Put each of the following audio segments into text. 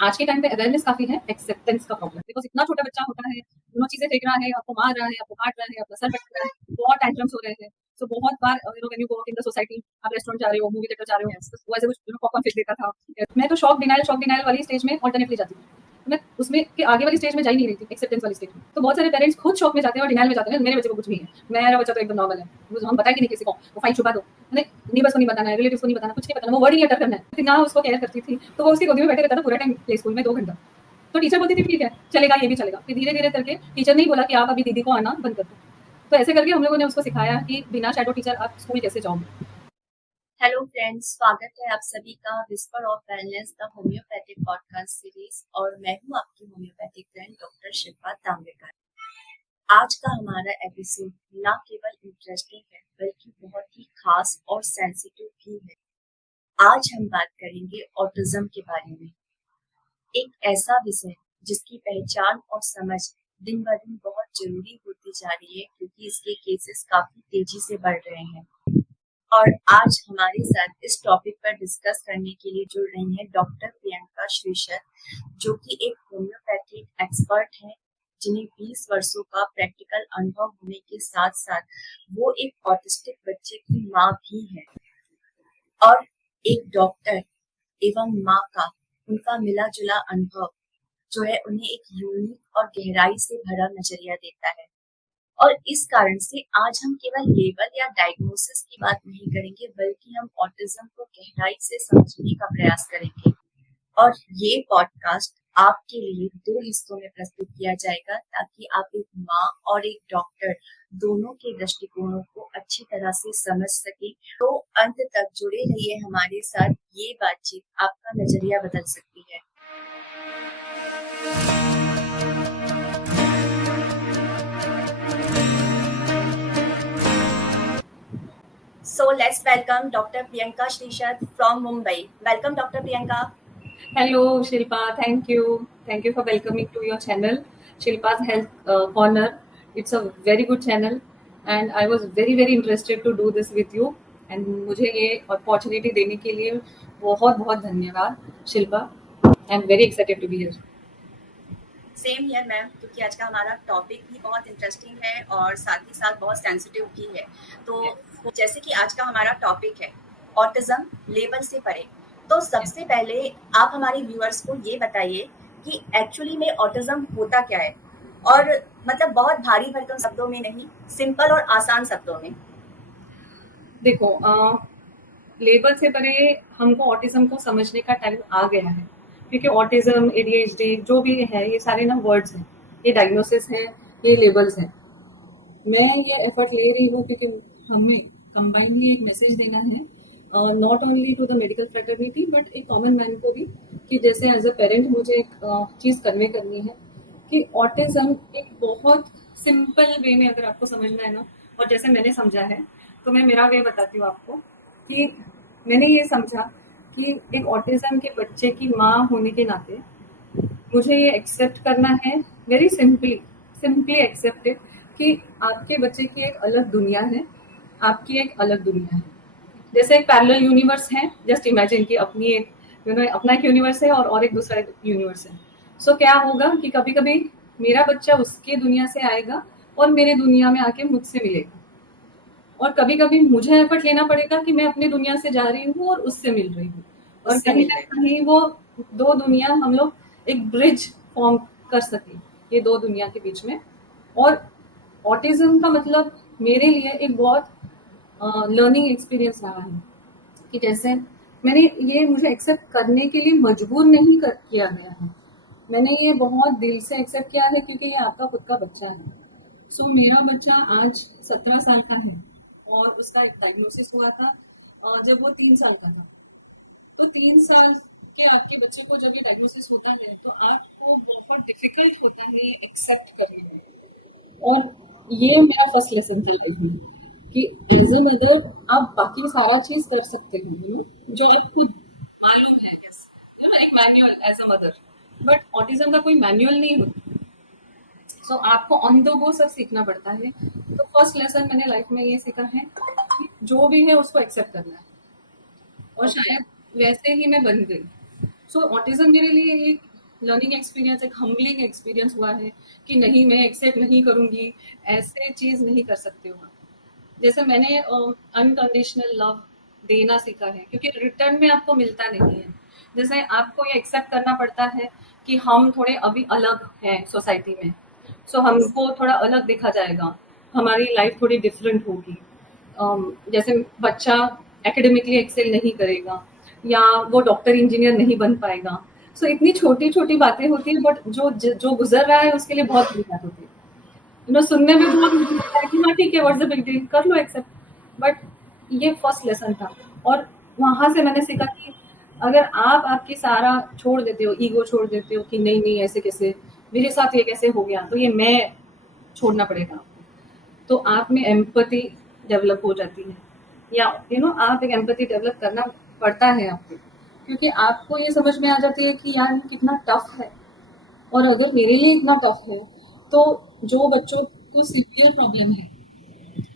आज के टाइम पे अवेयरनेस काफ़ी है, एक्सेप्टेंस का प्रॉब्लम है। बिकॉज़ इतना छोटा बच्चा होता है, दोनों चीज़ें फेंक रहा है, आपको मार रहा है, आपको काट रहा है, आपका सर पटक रहा है, बहुत टैंट्रम्स हो रहे हैं। सो बहुत बार when you go out in the society, आप रेस्टोरेंट जा रहे हो, मूवी थिएटर जा रहे हो, वो ऐसे कुछ पॉपकॉर्न फेंक देता था। मैं तो शॉक डिनायल वाली स्टेज में अल्टरनेटली जाती थी। तो मैं उसमें के आगे वाली स्टेज में जा ही नहीं रही थी, एक्सेप्टेंस वाली स्टेज में। तो बहुत सारे पेरेंट्स खुद शॉक में जाते हैं और डिनायल में जाते हैं, मेरे बच्चे को कुछ नहीं है, मेरा बच्चा तो एकदम नॉर्मल है। हम बताएंगे नहीं किसी को, वो फाइल छुपा दो। मैंने नेबर्स को नहीं बताना है, रिलेटिव्स को नहीं बताना, कुछ नहीं बताना, वो वर्ड ही अटर करना है। इतना उसको केयर करती थी, तो वो उसकी गोदी में बैठे रहता था पूरा टाइम प्ले स्कूल में 2 घंटा। तो टीचर बोलती थी ठीक है, चलेगा, ये भी चलेगा। फिर धीरे-धीरे करके टीचर ने ही बोला कि आप अभी दीदी को आना बंद कर दो। तो ऐसे करके हम लोगों ने उसको सिखाया कि बिना शैडो टीचर आप स्कूल कैसे जाओगे। हेलो फ्रेंड्स, स्वागत है आप सभी का whisper of wellness the homeopathic podcast series. और मैं हूं आपकी homeopathic friend doctor Shilpa Tambekar. आज का हमारा एपिसोड न केवल इंटरेस्टिंग है बल्कि बहुत ही खास और सेंसिटिव भी है। आज हम बात करेंगे ऑटिज्म के बारे में, एक ऐसा विषय जिसकी पहचान और समझ दिन ब दिन बहुत जरूरी होती जा रही है क्योंकि इसके केसेस काफी तेजी से बढ़ रहे हैं। और आज हमारे साथ इस टॉपिक पर डिस्कस करने के लिए जुड़ रही हैं डॉक्टर प्रियंका श्रीशर, जो कि एक होम्योपैथिक एक्सपर्ट हैं, जिन्हें 20 वर्षों का प्रैक्टिकल अनुभव होने के साथ साथ वो एक ऑटिस्टिक बच्चे की माँ भी है। और एक डॉक्टर एवं माँ का उनका मिला जुला अनुभव जो है उन्हें एक यूनिक और गहराई से भरा नजरिया देता है। और इस कारण से आज हम केवल लेबल या डायग्नोसिस की बात नहीं करेंगे बल्कि हम ऑटिज्म को गहराई से समझने का प्रयास करेंगे। और ये पॉडकास्ट आपके लिए 2 हिस्सों में प्रस्तुत किया जाएगा ताकि आप एक माँ और एक डॉक्टर दोनों के दृष्टिकोणों को अच्छी तरह से समझ सके। तो अंत तक जुड़े रहिए हमारे साथ, ये बातचीत आपका नजरिया बदल सकती है। So let's welcome Dr. Priyanka Shrishad from Mumbai. Welcome, Dr. Priyanka. Hello, Shilpa. Thank you. Thank you for welcoming to your channel, Shilpa's Health Corner. It's a very good channel, and I was very interested to do this with you. And मुझे ये opportunity देने के लिए बहुत धन्यवाद, Shilpa. I'm very excited to be here. Same here ma'am, क्योंकि आज का हमारा टॉपिक भी बहुत इंटरेस्टिंग है और साथ ही साथ बहुत सेंसिटिव भी है। तो जैसे कि आज का हमारा टॉपिक है ऑटिज्म लेबल से परे, तो सबसे पहले आप हमारे व्यूअर्स को ये बताइए कि एक्चुअली में ऑटिज्म होता क्या है, और मतलब बहुत भारी भरकम शब्दों में नहीं, सिंपल और आसान शब्दों में। देखो, लेबल से परे हमको ऑटिज्म को समझने का टाइम आ गया है, क्योंकि ऑटिज्म, एडीएचडी जो भी है, ये सारे ना वर्ड्स हैं, ये डायग्नोसिस हैं, ये लेबल्स हैं। मैं ये एफर्ट ले रही हूँ क्योंकि हमें कंबाइनली एक मैसेज देना है, not only to the medical fraternity but एक कॉमन मैन को भी, कि जैसे एज अ पेरेंट मुझे एक चीज़ कन्वे करनी है कि ऑटिज्म एक बहुत सिंपल वे में अगर आपको समझना है ना, और जैसे मैंने समझा है, तो मैं मेरा वे बताती हूँ आपको कि मैंने ये समझा कि एक ऑटिज्म के बच्चे की माँ होने के नाते मुझे ये एक्सेप्ट करना है, वेरी सिंपली एक्सेप्ट इट, कि आपके बच्चे की एक अलग दुनिया है, आपकी एक अलग दुनिया है। जैसे एक पैरेलल यूनिवर्स है, जस्ट इमेजिन कि अपनी एक अपना एक यूनिवर्स है और एक दूसरा यूनिवर्स है। सो क्या होगा कि कभी कभी मेरा बच्चा उसके दुनिया से आएगा और मेरे दुनिया में आके मुझसे मिलेगा, और कभी कभी मुझे एफर्ट लेना पड़ेगा कि मैं अपनी दुनिया से जा रही हूँ और उससे मिल रही हूँ, और कहीं ना कहीं वो 2 दुनिया हम लोग एक ब्रिज फॉर्म कर सके ये 2 दुनिया के बीच में। और ऑटिज्म का मतलब मेरे लिए एक बहुत लर्निंग एक्सपीरियंस रहा है, कि जैसे मैंने ये मुझे एक्सेप्ट करने के लिए मजबूर नहीं किया गया है, मैंने ये बहुत दिल से एक्सेप्ट किया है क्योंकि ये आपका खुद का बच्चा है। सो मेरा बच्चा आज 17 साल का है और उसका एक डायग्नोसिस हुआ था जब वो 3 साल का था। तो 3 साल के आपके बच्चे को जब ये डायग्नोसिस होता है तो आपको बहुत डिफिकल्ट होता है एक्सेप्ट करना। और ये मेरा फर्स्ट लेसन था लाइफ में, कि एज ए मदर आप बाकी सारा चीज कर सकते हो जो आप खुद मालूम है, एक manual as a mother, but autism का कोई मैनुअल नहीं होता। सो आपको ऑन द गो सब सीखना पड़ता है। तो फर्स्ट लेसन मैंने लाइफ में ये सीखा है कि जो भी है उसको एक्सेप्ट करना है, और शायद वैसे ही मैं बन गई। सो ऑटिज्म मेरे लिए एक लर्निंग एक्सपीरियंस, एक हम्बलिंग एक्सपीरियंस हुआ है कि नहीं मैं एक्सेप्ट नहीं करूंगी, ऐसे चीज नहीं कर सकते हो आप। जैसे मैंने अनकंडीशनल लव देना सीखा है, क्योंकि रिटर्न में आपको मिलता नहीं है। जैसे आपको ये एक्सेप्ट करना पड़ता है कि हम थोड़े अभी अलग हैं सोसाइटी में, सो यस। हमको थोड़ा अलग देखा जाएगा, हमारी लाइफ थोड़ी डिफरेंट होगी। जैसे बच्चा एकेडमिकली एक्सेल नहीं करेगा, या वो डॉक्टर इंजीनियर नहीं बन पाएगा। सो इतनी छोटी छोटी बातें होती है, बट जो गुजर रहा है उसके लिए बहुत बड़ी बात होती है। सुनने में बहुत मुझे लगता है कि हाँ ठीक है, व्हाट्स द बिग डील, कर लो एक्सेप्ट। बट ये फर्स्ट लेसन था, और वहां से मैंने सीखा कि अगर आप आपकी सारा छोड़ देते हो, ईगो छोड़ देते हो कि नहीं नहीं ऐसे कैसे, मेरे साथ ये कैसे हो गया, तो ये मैं छोड़ना पड़ेगा आपको। तो आप में एम्पैथी डेवलप हो जाती है, या आप एक एम्पैथी डेवलप करना पड़ता है आपको, क्योंकि आपको ये समझ में आ जाती है कि यार ये कितना टफ है। और अगर मेरे लिए इतना टफ है, तो जो बच्चों को सीवियर प्रॉब्लम है,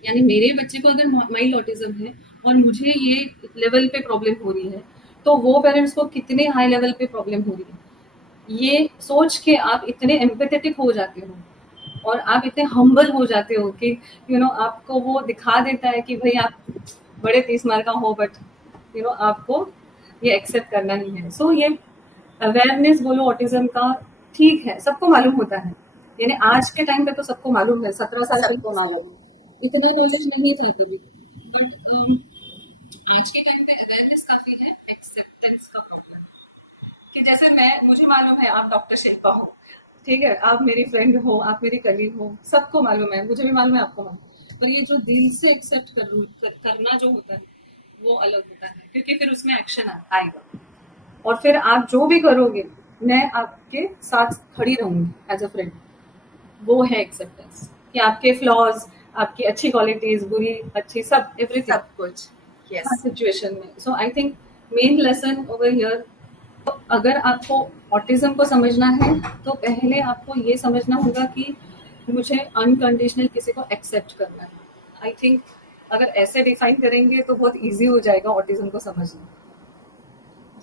यानी मेरे बच्चे को अगर माइल्ड ऑटिज्म है और मुझे ये लेवल पे प्रॉब्लम हो रही है, तो वो पेरेंट्स को कितने हाई लेवल पे प्रॉब्लम हो रही है, ये सोच के आप इतने एम्पैथेटिक हो जाते हो, और आप इतने हम्बल हो जाते हो कि आपको वो दिखा देता है कि भाई आप बड़े 30 मार का हो, बट आपको ये एक्सेप्ट करना ही है। सो ये अवेयरनेस बोलो ऑटिज्म का, ठीक है, सबको मालूम होता है। यानी आज के टाइम पे तो सबको मालूम है, 17 साल सब को मालूम है, इतना नॉलेज नहीं था तभी। बट आज के टाइम पे अवेयरनेस काफी है, एक्सेप्टेंस का प्रॉब्लम। कि जैसे मुझे मालूम है आप डॉक्टर शिल्पा हो, ठीक है, आप मेरी फ्रेंड हो, आप मेरी कलीग हो, सबको मालूम है, मुझे भी मालूम है, आपको मालूम, पर ये जो दिल से एक्सेप्ट करना जो होता है, वो अलग होता है, क्योंकि फिर उसमें एक्शन आएगा, और फिर आप जो भी करोगे, मैं आपके साथ खड़ी रहूंगी एज अ फ्रेंड। वो है एक्सेप्टेंस, कि आपके फ्लॉज, आपकी अच्छी क्वालिटीज, बुरी अच्छी, सब एवरीथिंग, सब कुछ। हर यस। सिचुएशन में। So I think main lesson over here, अगर आपको ऑटिज्म को समझना है, तो पहले आपको ये समझना होगा कि मुझे अनकंडीशनल किसी को एक्सेप्ट करना है। आई थिंक अगर ऐसे डिफाइन करेंगे तो बहुत इजी हो जाएगा ऑटिज्म को समझना।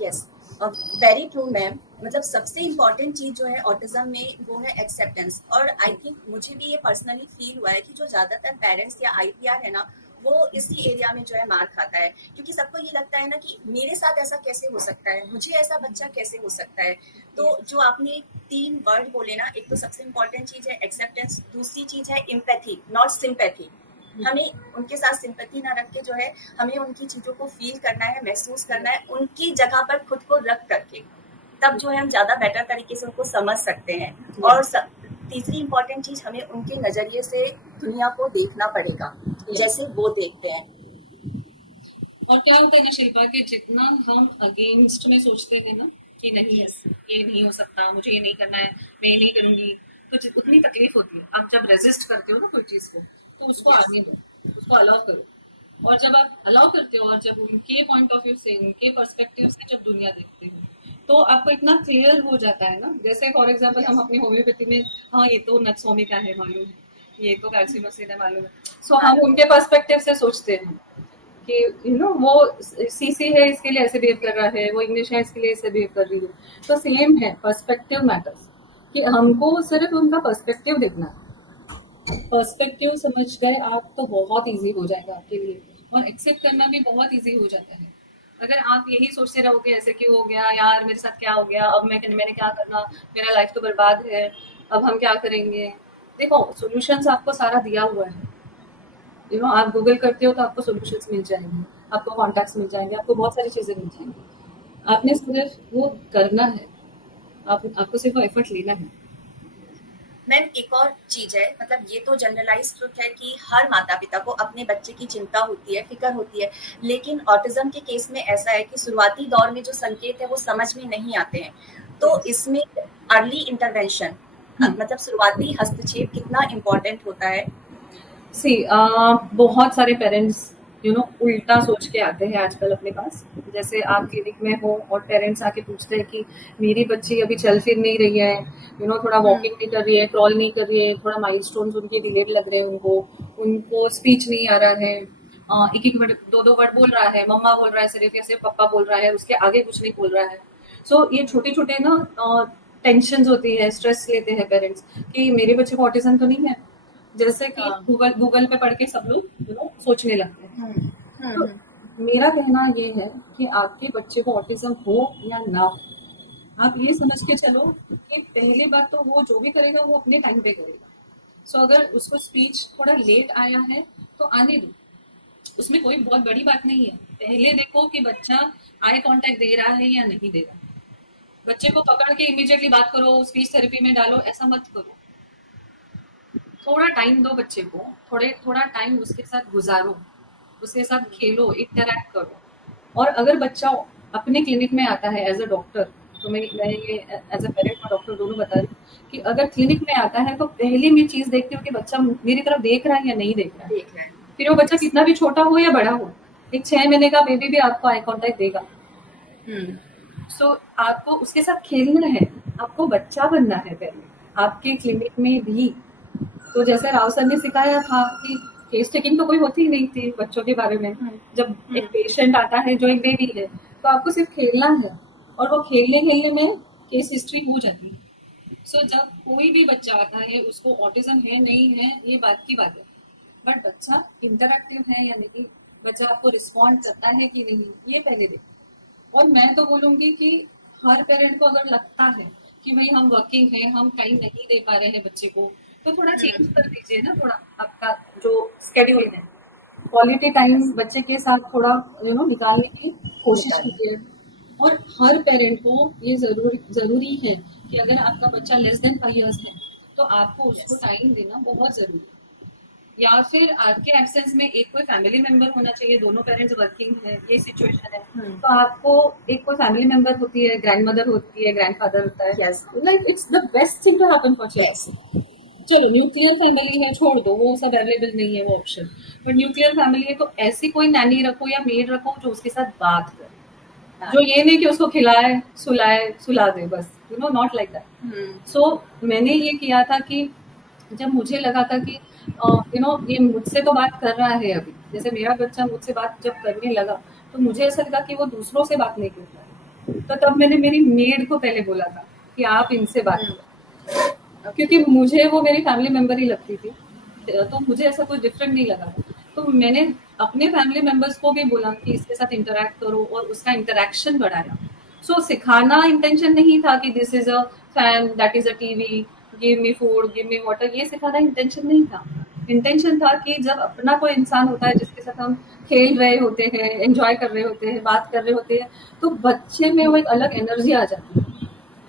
Yes, very true ma'am. मतलब सबसे इम्पॉर्टेंट चीज जो है ऑटिज्म में वो है एक्सेप्टेंस। और आई थिंक मुझे भी ये पर्सनली फील हुआ है कि जो ज्यादातर पेरेंट्स या आईपीआर है ना, वो इसी एरिया में जो है मार खाता है, क्योंकि सबको ये लगता है ना कि मेरे साथ ऐसा कैसे हो सकता है, मुझे ऐसा बच्चा कैसे हो सकता है। तो जो आपने 3 वर्ड बोले ना, एक तो सबसे इम्पॉर्टेंट चीज है एक्सेप्टेंस, दूसरी चीज है इम्पैथी नॉट सिंपैथी। हमें उनके साथ सिंपैथी ना रख के जो है, हमें उनकी चीजों को फील करना है, महसूस करना है, उनकी जगह पर खुद को रख करके, तब जो है हम ज्यादा बेटर तरीके से उनको समझ सकते हैं। और तीसरी इंपॉर्टेंट चीज, हमें उनके नजरिए से दुनिया को देखना पड़ेगा जैसे वो देखते हैं। और क्या होता है ना शिल्पा, कि जितना हम अगेंस्ट में सोचते हैं ना कि नहीं यस। ये नहीं हो सकता, मुझे ये नहीं करना है, मैं ये नहीं करूंगी, तो उतनी तकलीफ होती है। आप जब रेजिस्ट करते हो ना कोई चीज को, तो उसको यस। आने दो, उसको अलाउ करो। और जब आप अलाउ करते हो, और जब उनके पॉइंट ऑफ व्यू से, उनके पर्सपेक्टिव से जब दुनिया देखते हो, तो आपको इतना क्लियर हो जाता है ना। जैसे फॉर एग्जाम्पल हम यस। अपनी होम्योपैथी में, हाँ ये तो नक्सोमिका है मालूम है, ये तो कैल्सिनोसिन है मालूम है, सो हम मालूम है। उनके पर्सपेक्टिव से सोचते हैं कि वो सीसी है इसके लिए ऐसे बिहेव कर रहा है, वो इंग्लिश है इसके लिए ऐसे बिहेव कर रही है। तो सेम है, पर्सपेक्टिव मैटर्स, कि हमको सिर्फ उनका पर्सपेक्टिव देखना है। पर्सपेक्टिव समझ गए आप तो बहुत इजी हो जाएगा आपके लिए, और एक्सेप्ट करना भी बहुत इजी हो जाता है। अगर आप यही सोचते रहोगे ऐसे क्यों हो गया यार, मेरे साथ क्या हो गया, अब मैंने क्या करना, मेरा लाइफ तो बर्बाद है, अब हम क्या करेंगे। देखो सॉल्यूशंस आपको सारा दिया हुआ है, आप गूगल करते हो तो आपको सॉल्यूशंस मिल जाएंगे, आपको कॉन्टैक्ट्स मिल जाएंगे, आपको बहुत सारी चीजें मिल जाएंगी। आपने सिर्फ वो करना है, आपको सिर्फ वो एफर्ट लेना है। मैम एक और चीज है, मतलब ये तो जनरलाइज ट्रुथ है कि हर माता पिता को अपने बच्चे की चिंता होती है, फिक्र होती है। लेकिन ऑटिज्म के केस में ऐसा है कि शुरुआती दौर में जो संकेत है वो समझ में नहीं आते हैं। तो यस। इसमें अर्ली इंटरवेंशन, मतलब शुरुआती हस्तक्षेप कितना इम्पोर्टेंट होता है। सी बहुत सारे पेरेंट्स उल्टा सोच के आते हैं आजकल अपने पास। जैसे आप क्लिनिक में हो और पेरेंट्स आके पूछते हैं कि मेरी बच्ची अभी चल फिर नहीं रही है, थोड़ा वॉकिंग नहीं कर रही है, क्रॉल नहीं कर रही है, थोड़ा माइलस्टोन्स उनके डिलेड लग रहे हैं, उनको स्पीच नहीं आ रहा है, एक एक वर्ड, दो दो वर्ड बोल रहा है, मम्मा बोल रहा है सिर्फ, या सिर्फ पप्पा बोल रहा है, उसके आगे कुछ नहीं बोल रहा है। सो ये छोटे छोटे ना टेंशन होती है, स्ट्रेस लेते हैं पेरेंट्स कि मेरे बच्चे को ऑटिज्म तो नहीं है, जैसे कि हाँ। गूगल पे पढ़ के सब लोग सोचने लगते हैं। तो हम्म। मेरा कहना ये है कि आपके बच्चे को ऑटिज्म हो या ना हो, आप ये समझ के चलो कि पहली बात तो वो जो भी करेगा वो अपने टाइम पे करेगा। सो अगर उसको स्पीच थोड़ा लेट आया है तो आने दो, उसमें कोई बहुत बड़ी बात नहीं है। पहले देखो कि बच्चा आई कांटेक्ट दे रहा है या नहीं दे रहा। बच्चे को पकड़ के इमीडिएटली बात करो, स्पीच थेरेपी में डालो, ऐसा मत करो। थोड़ा टाइम दो बच्चे को, थोड़ा टाइम उसके साथ गुजारो, उसके साथ खेलो, इंटरैक्ट करो। और अगर बच्चा अपने क्लिनिक में आता है एज अ डॉक्टर, तो मैं ये एज अ पेरेंट और डॉक्टर दोनों बता रही हूँ कि अगर क्लिनिक में आता है तो पहले मैं चीज देखती हूँ कि बच्चा मेरी तरफ देख रहा है या नहीं देख रहा है। देख रहे हैं। फिर वो बच्चा कितना भी छोटा हो या बड़ा हो, एक 6 महीने का बेबी भी आपको आई कांटेक्ट देगा। सो आपको उसके साथ खेलना है, आपको बच्चा बनना है पहले आपके क्लिनिक में भी। तो जैसे राव सर ने सिखाया था कि केस टेकिंग तो कोई होती ही नहीं थी बच्चों के बारे में। जब एक पेशेंट आता है जो एक बेबी है, तो आपको सिर्फ खेलना है, और वो खेलने खेलने में केस हिस्ट्री हो जाती है। सो जब कोई भी बच्चा आता है, उसको ऑटिज्म है नहीं है ये बात की बात है, बट बच्चा इंटरैक्टिव है या नहीं, बच्चा आपको रिस्पॉन्ड करता है कि नहीं, ये पहले देखो। और मैं तो बोलूंगी कि हर पेरेंट को अगर लगता है कि भाई हम वर्किंग है, हम टाइम नहीं दे पा रहे हैं बच्चे को, तो थोड़ा चेंज कर दीजिए ना, थोड़ा आपका जो स्केड्यूल है, क्वालिटी टाइम बच्चे के साथ थोड़ा निकालने की कोशिश कीजिए। और हर पेरेंट को ये जरूरी है कि अगर आपका बच्चा लेस देन 5 इयर्स है तो आपको उसको टाइम देना बहुत जरूरी है। या फिर आपके एब्सेंस में एक कोई फैमिली मेंबर होना चाहिए, दोनों पेरेंट्स वर्किंग है, ये सिचुएशन है, तो आपको एक कोई फैमिली मेंबर होती है, ग्रैंड मदर होती है, ग्रैंड फादर होता है, it's the best thing to happen for child. चलो न्यूक्लियर फैमिली है, छोड़ दो, वो सब अवेलेबल नहीं है वो ऑप्शन। बट न्यूक्लियर फैमिली है तो ऐसी कोई नैनी रखो या मेड रखो जो उसके साथ बात करे, जो ये नहीं कि उसको खिलाए सुला दे बस, नॉट लाइक दैट। सो मैंने ये किया था कि जब मुझे लगा था कि ये मुझसे तो बात कर रहा है अभी, जैसे मेरा बच्चा मुझसे बात जब करने लगा, तो मुझे ऐसा लगा कि वो दूसरों से बात नहीं करता है। तो तब मैंने मेरी मेड को पहले बोला था कि आप इनसे बात करो, क्योंकि मुझे वो मेरी फैमिली मेंबर ही लगती थी, तो मुझे ऐसा कुछ डिफरेंट नहीं लगा। तो मैंने अपने फैमिली मेंबर्स को भी बोला कि इसके साथ इंटरैक्ट करो, और उसका इंटरैक्शन बढ़ाया। सो सिखाना इंटेंशन नहीं था कि this is a fan, that is a TV, give me food, give me water, ये सिखाना इंटेंशन नहीं था। इंटेंशन था कि जब अपना कोई इंसान होता है जिसके साथ हम खेल रहे होते हैं, एंजॉय कर रहे होते हैं, बात कर रहे होते हैं, तो बच्चे में वो एक अलग एनर्जी आ जाती है।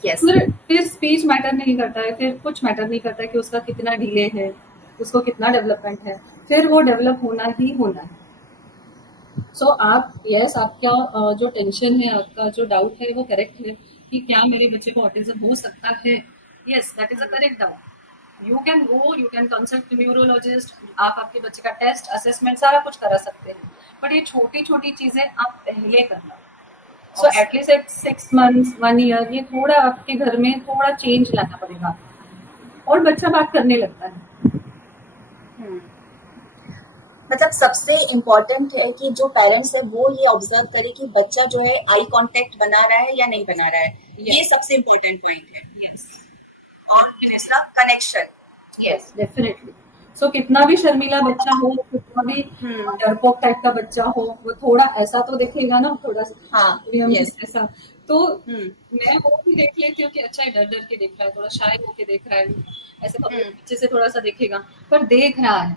Yes. फिर स्पीच मैटर नहीं करता है, फिर कुछ मैटर नहीं करता है कि उसका कितना डिले है, उसको कितना डेवलपमेंट है, फिर वो डेवलप होना ही होना है। सो आपका जो टेंशन है, आपका जो डाउट है वो करेक्ट है कि क्या मेरे बच्चे को ऑटिज्म हो सकता है। Yes, that is a correct doubt. You can go, you can consult neurologist, आप आपके बच्चे का टेस्ट असेसमेंट सारा कुछ करा सकते हैं, बट ये छोटी छोटी चीजें आप पहले करना। सो एटलीस्ट 6 मंथ्स 1 ईयर ये थोड़ा आपके घर में थोड़ा चेंज लाना पड़ेगा, और बच्चा बात करने लगता है। मतलब सबसे इम्पोर्टेंट है कि जो पेरेंट्स है वो ये ऑब्जर्व करे कि बच्चा जो है आई कांटेक्ट बना रहा है या नहीं बना रहा है। ये सबसे इम्पोर्टेंट पॉइंट है। और दूसरा कनेक्शन। Yes, definitely. सो कितना भी शर्मीला बच्चा हो, कितना भी डरपोक टाइप का बच्चा हो, वो थोड़ा ऐसा तो दिखेगा ना, थोड़ा ऐसा तो मैं वो भी देख लेती हूँ कि अच्छा डर डर के देख रहा है, थोड़ा शाय होके देख रहा है, ऐसे पीछे से थोड़ा सा दिखेगा, पर देख रहा है,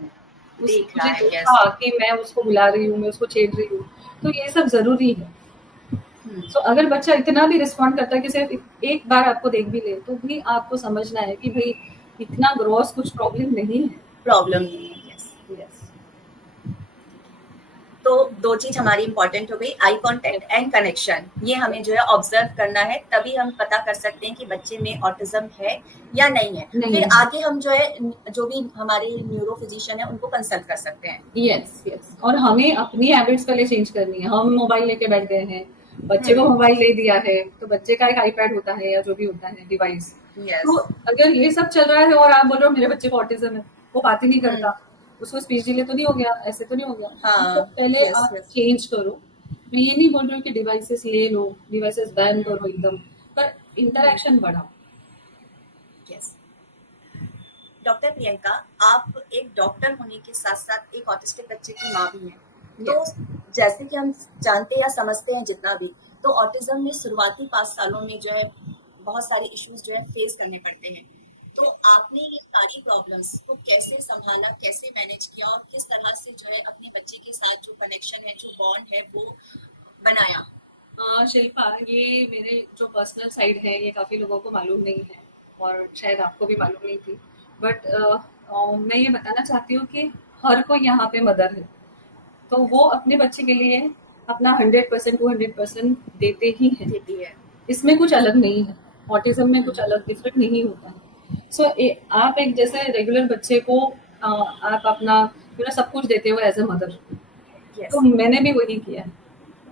मुझे देखा कि मैं उसको बुला रही हूँ, मैं उसको छेड़ रही हूँ, तो ये सब जरूरी है। सो अगर बच्चा इतना भी रिस्पॉन्ड करता है कि सिर्फ एक बार आपको देख भी ले, तो भी आपको समझना है कि भाई इतना ग्रॉस कुछ प्रॉब्लम नहीं है। यस। तो दो चीज हमारी इंपॉर्टेंट हो गई, आई कांटेक्ट एंड कनेक्शन। ये हमें जो है ऑब्जर्व करना है, तभी हम पता कर सकते हैं कि बच्चे में ऑटिज्म है या नहीं है। फिर आगे हम जो है जो भी हमारे न्यूरो फिजिशियन है उनको कंसल्ट कर सकते हैं। यस। और हमें अपनी हैबिट्स पहले चेंज करनी है। हम मोबाइल लेके बैठ गए हैं, बच्चे को मोबाइल ले दिया है, तो बच्चे का एक आईपैड होता है या जो भी होता है डिवाइस, तो अगर ये सब चल रहा है और आप बोल रहे हो मेरे बच्चे को ऑटिज्म है, वो बात ही नहीं करता, उसको स्पीच डिले तो नहीं हो गया, ऐसे तो नहीं हो गया, तो पहले आप चेंज करो। मैं ये नहीं बोल रही हूँ कि डिवाइसेस ले लो, डिवाइसेस बैन करो एकदम, पर इंटरेक्शन बढ़ाओ। यस। डॉक्टर प्रियंका, आप एक डॉक्टर होने के साथ साथ एक ऑटिस्टिक बच्चे की माँ भी हैं। तो जैसे कि हम जानते या समझते हैं जितना भी, तो ऑटिज्म में शुरुआती 5 सालों में जो है बहुत सारे इश्यूज जो है फेस करने पड़ते हैं। तो आपने ये सारी प्रॉब्लम्स को कैसे संभाला, कैसे मैनेज किया और किस तरह से जो है अपने बच्चे के साथ जो कनेक्शन है, जो बॉन्ड है, वो बनाया? शिल्पा, ये मेरे जो पर्सनल साइड है ये काफ़ी लोगों को मालूम नहीं है और शायद आपको भी मालूम नहीं थी। बट मैं ये बताना चाहती हूँ कि हर कोई यहाँ पे मदर है, तो वो अपने बच्चे के लिए अपना 100% टू 100% देते ही हैं। देती है। इसमें कुछ अलग नहीं है, ऑटिज्म में कुछ अलग डिफरेंट नहीं होता है। आप एक जैसे रेगुलर बच्चे को आप अपना सब कुछ देते हो एज ए मदर, यस। तो मैंने भी वही किया है।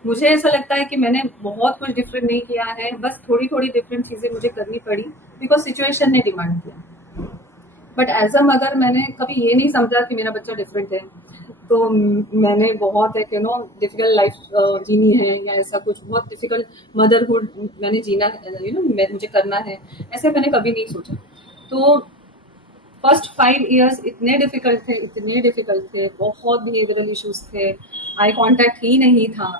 मुझे ऐसा लगता है कि मैंने बहुत कुछ डिफरेंट नहीं किया है, बस थोड़ी थोड़ी डिफरेंट चीजें मुझे करनी पड़ी बिकॉज सिचुएशन ने डिमांड किया। बट एज अ मदर मैंने कभी ये नहीं समझा कि मेरा बच्चा डिफरेंट है, तो मैंने बहुत एक डिफिकल्ट लाइफ जीनी है या ऐसा कुछ बहुत डिफिकल्ट मदरहुड मैंने जीना मुझे करना है, ऐसे मैंने कभी नहीं सोचा। तो फर्स्ट 5 इयर्स इतने डिफिकल्ट थे, बहुत बिहेवियरल इश्यूज थे, आई कांटेक्ट ही नहीं था।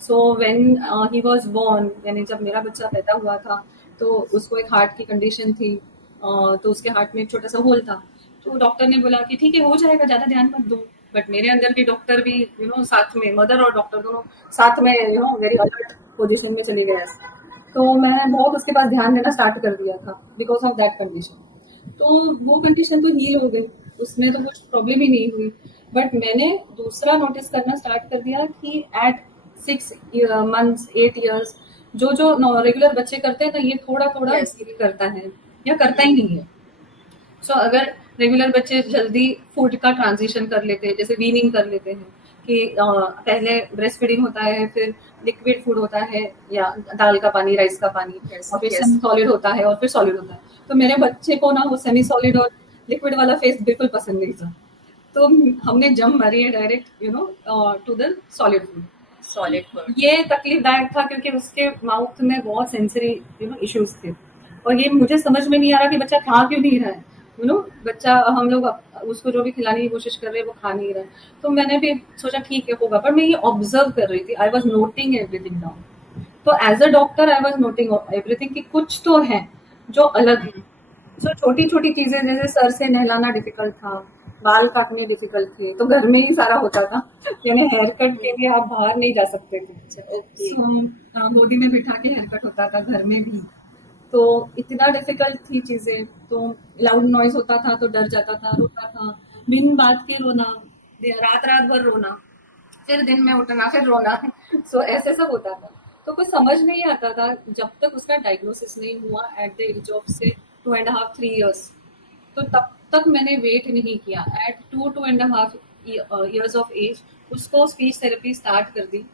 So when he was born, यानी जब मेरा बच्चा पैदा हुआ था, तो उसको एक हार्ट की कंडीशन थी। तो उसके हार्ट में एक छोटा सा होल था, तो डॉक्टर ने बोला कि ठीक है हो जाएगा, ज़्यादा ध्यान मत दो। बट मेरे अंदर भी डॉक्टर भी साथ में, मदर और डॉक्टर दोनों साथ में वेरी अलर्ट पोजिशन में चले गए। तो मैं बहुत उसके पास ध्यान देना स्टार्ट कर दिया था बिकॉज ऑफ दैट कंडीशन। तो वो कंडीशन तो हील हो गई, उसमें तो कुछ प्रॉब्लम ही नहीं हुई। बट मैंने दूसरा नोटिस करना स्टार्ट कर दिया कि एट 6 मंथ्स 8 इयर्स जो जो रेगुलर बच्चे करते हैं ना, ये थोड़ा थोड़ा Yes. धीरे करता है या करता ही नहीं है। सो अगर रेगुलर बच्चे जल्दी फूड का ट्रांजिशन कर लेते हैं, जैसे वीनिंग कर लेते हैं कि पहले ब्रेस्ट फीडिंग होता है, फिर लिक्विड फूड होता है या दाल का पानी, राइस का पानी, Yes, और फिर yes. सेमी सॉलिड होता है और फिर सॉलिड होता है। तो मेरे बच्चे को ना वो सेमी सॉलिड और लिक्विड वाला फेस बिल्कुल पसंद नहीं था, तो हमने जम मारी है direct to the solid food. Solid food. ये तकलीफदायक था क्योंकि उसके माउथ में बहुत सेंसरी इश्यूज थे, और ये मुझे समझ में नहीं आ रहा कि बच्चा खा क्यों नहीं रहा है। बच्चा, हम लोग उसको जो भी खिलाने की कोशिश कर रहे हैं वो खा नहीं रहा है। तो मैंने भी सोचा ठीक है होगा, पर मैं ये ऑब्जर्व कर रही थी, I was noting everything down. तो as a doctor I was noting everything कि कुछ तो है जो अलग है। सो छोटी छोटी चीजें, जैसे सर से नहलाना डिफिकल्ट था, बाल काटने डिफिकल्ट थे, तो घर में ही सारा होता था। यानी हेयर कट के लिए आप बाहर नहीं जा सकते थे। ओके। गोदी में बिठा के हेयर कट होता था घर में भी। तो इतना डिफिकल्ट थी चीजें। तो लाउड नॉइज होता था तो डर जाता था, रोता था, बिन बात के रोना, रात रात भर रोना, फिर दिन में उठना फिर रोना। ऐसे सब होता था। तो कुछ समझ नहीं आता था जब तक उसका डायग्नोसिस नहीं हुआ एट द एज ऑफ से 2.5 3 इयर्स। तो तब तक मैंने वेट नहीं किया। एट 2.5 इयर्स ऑफ एज उसको स्पीच थेरेपी स्टार्ट कर दी।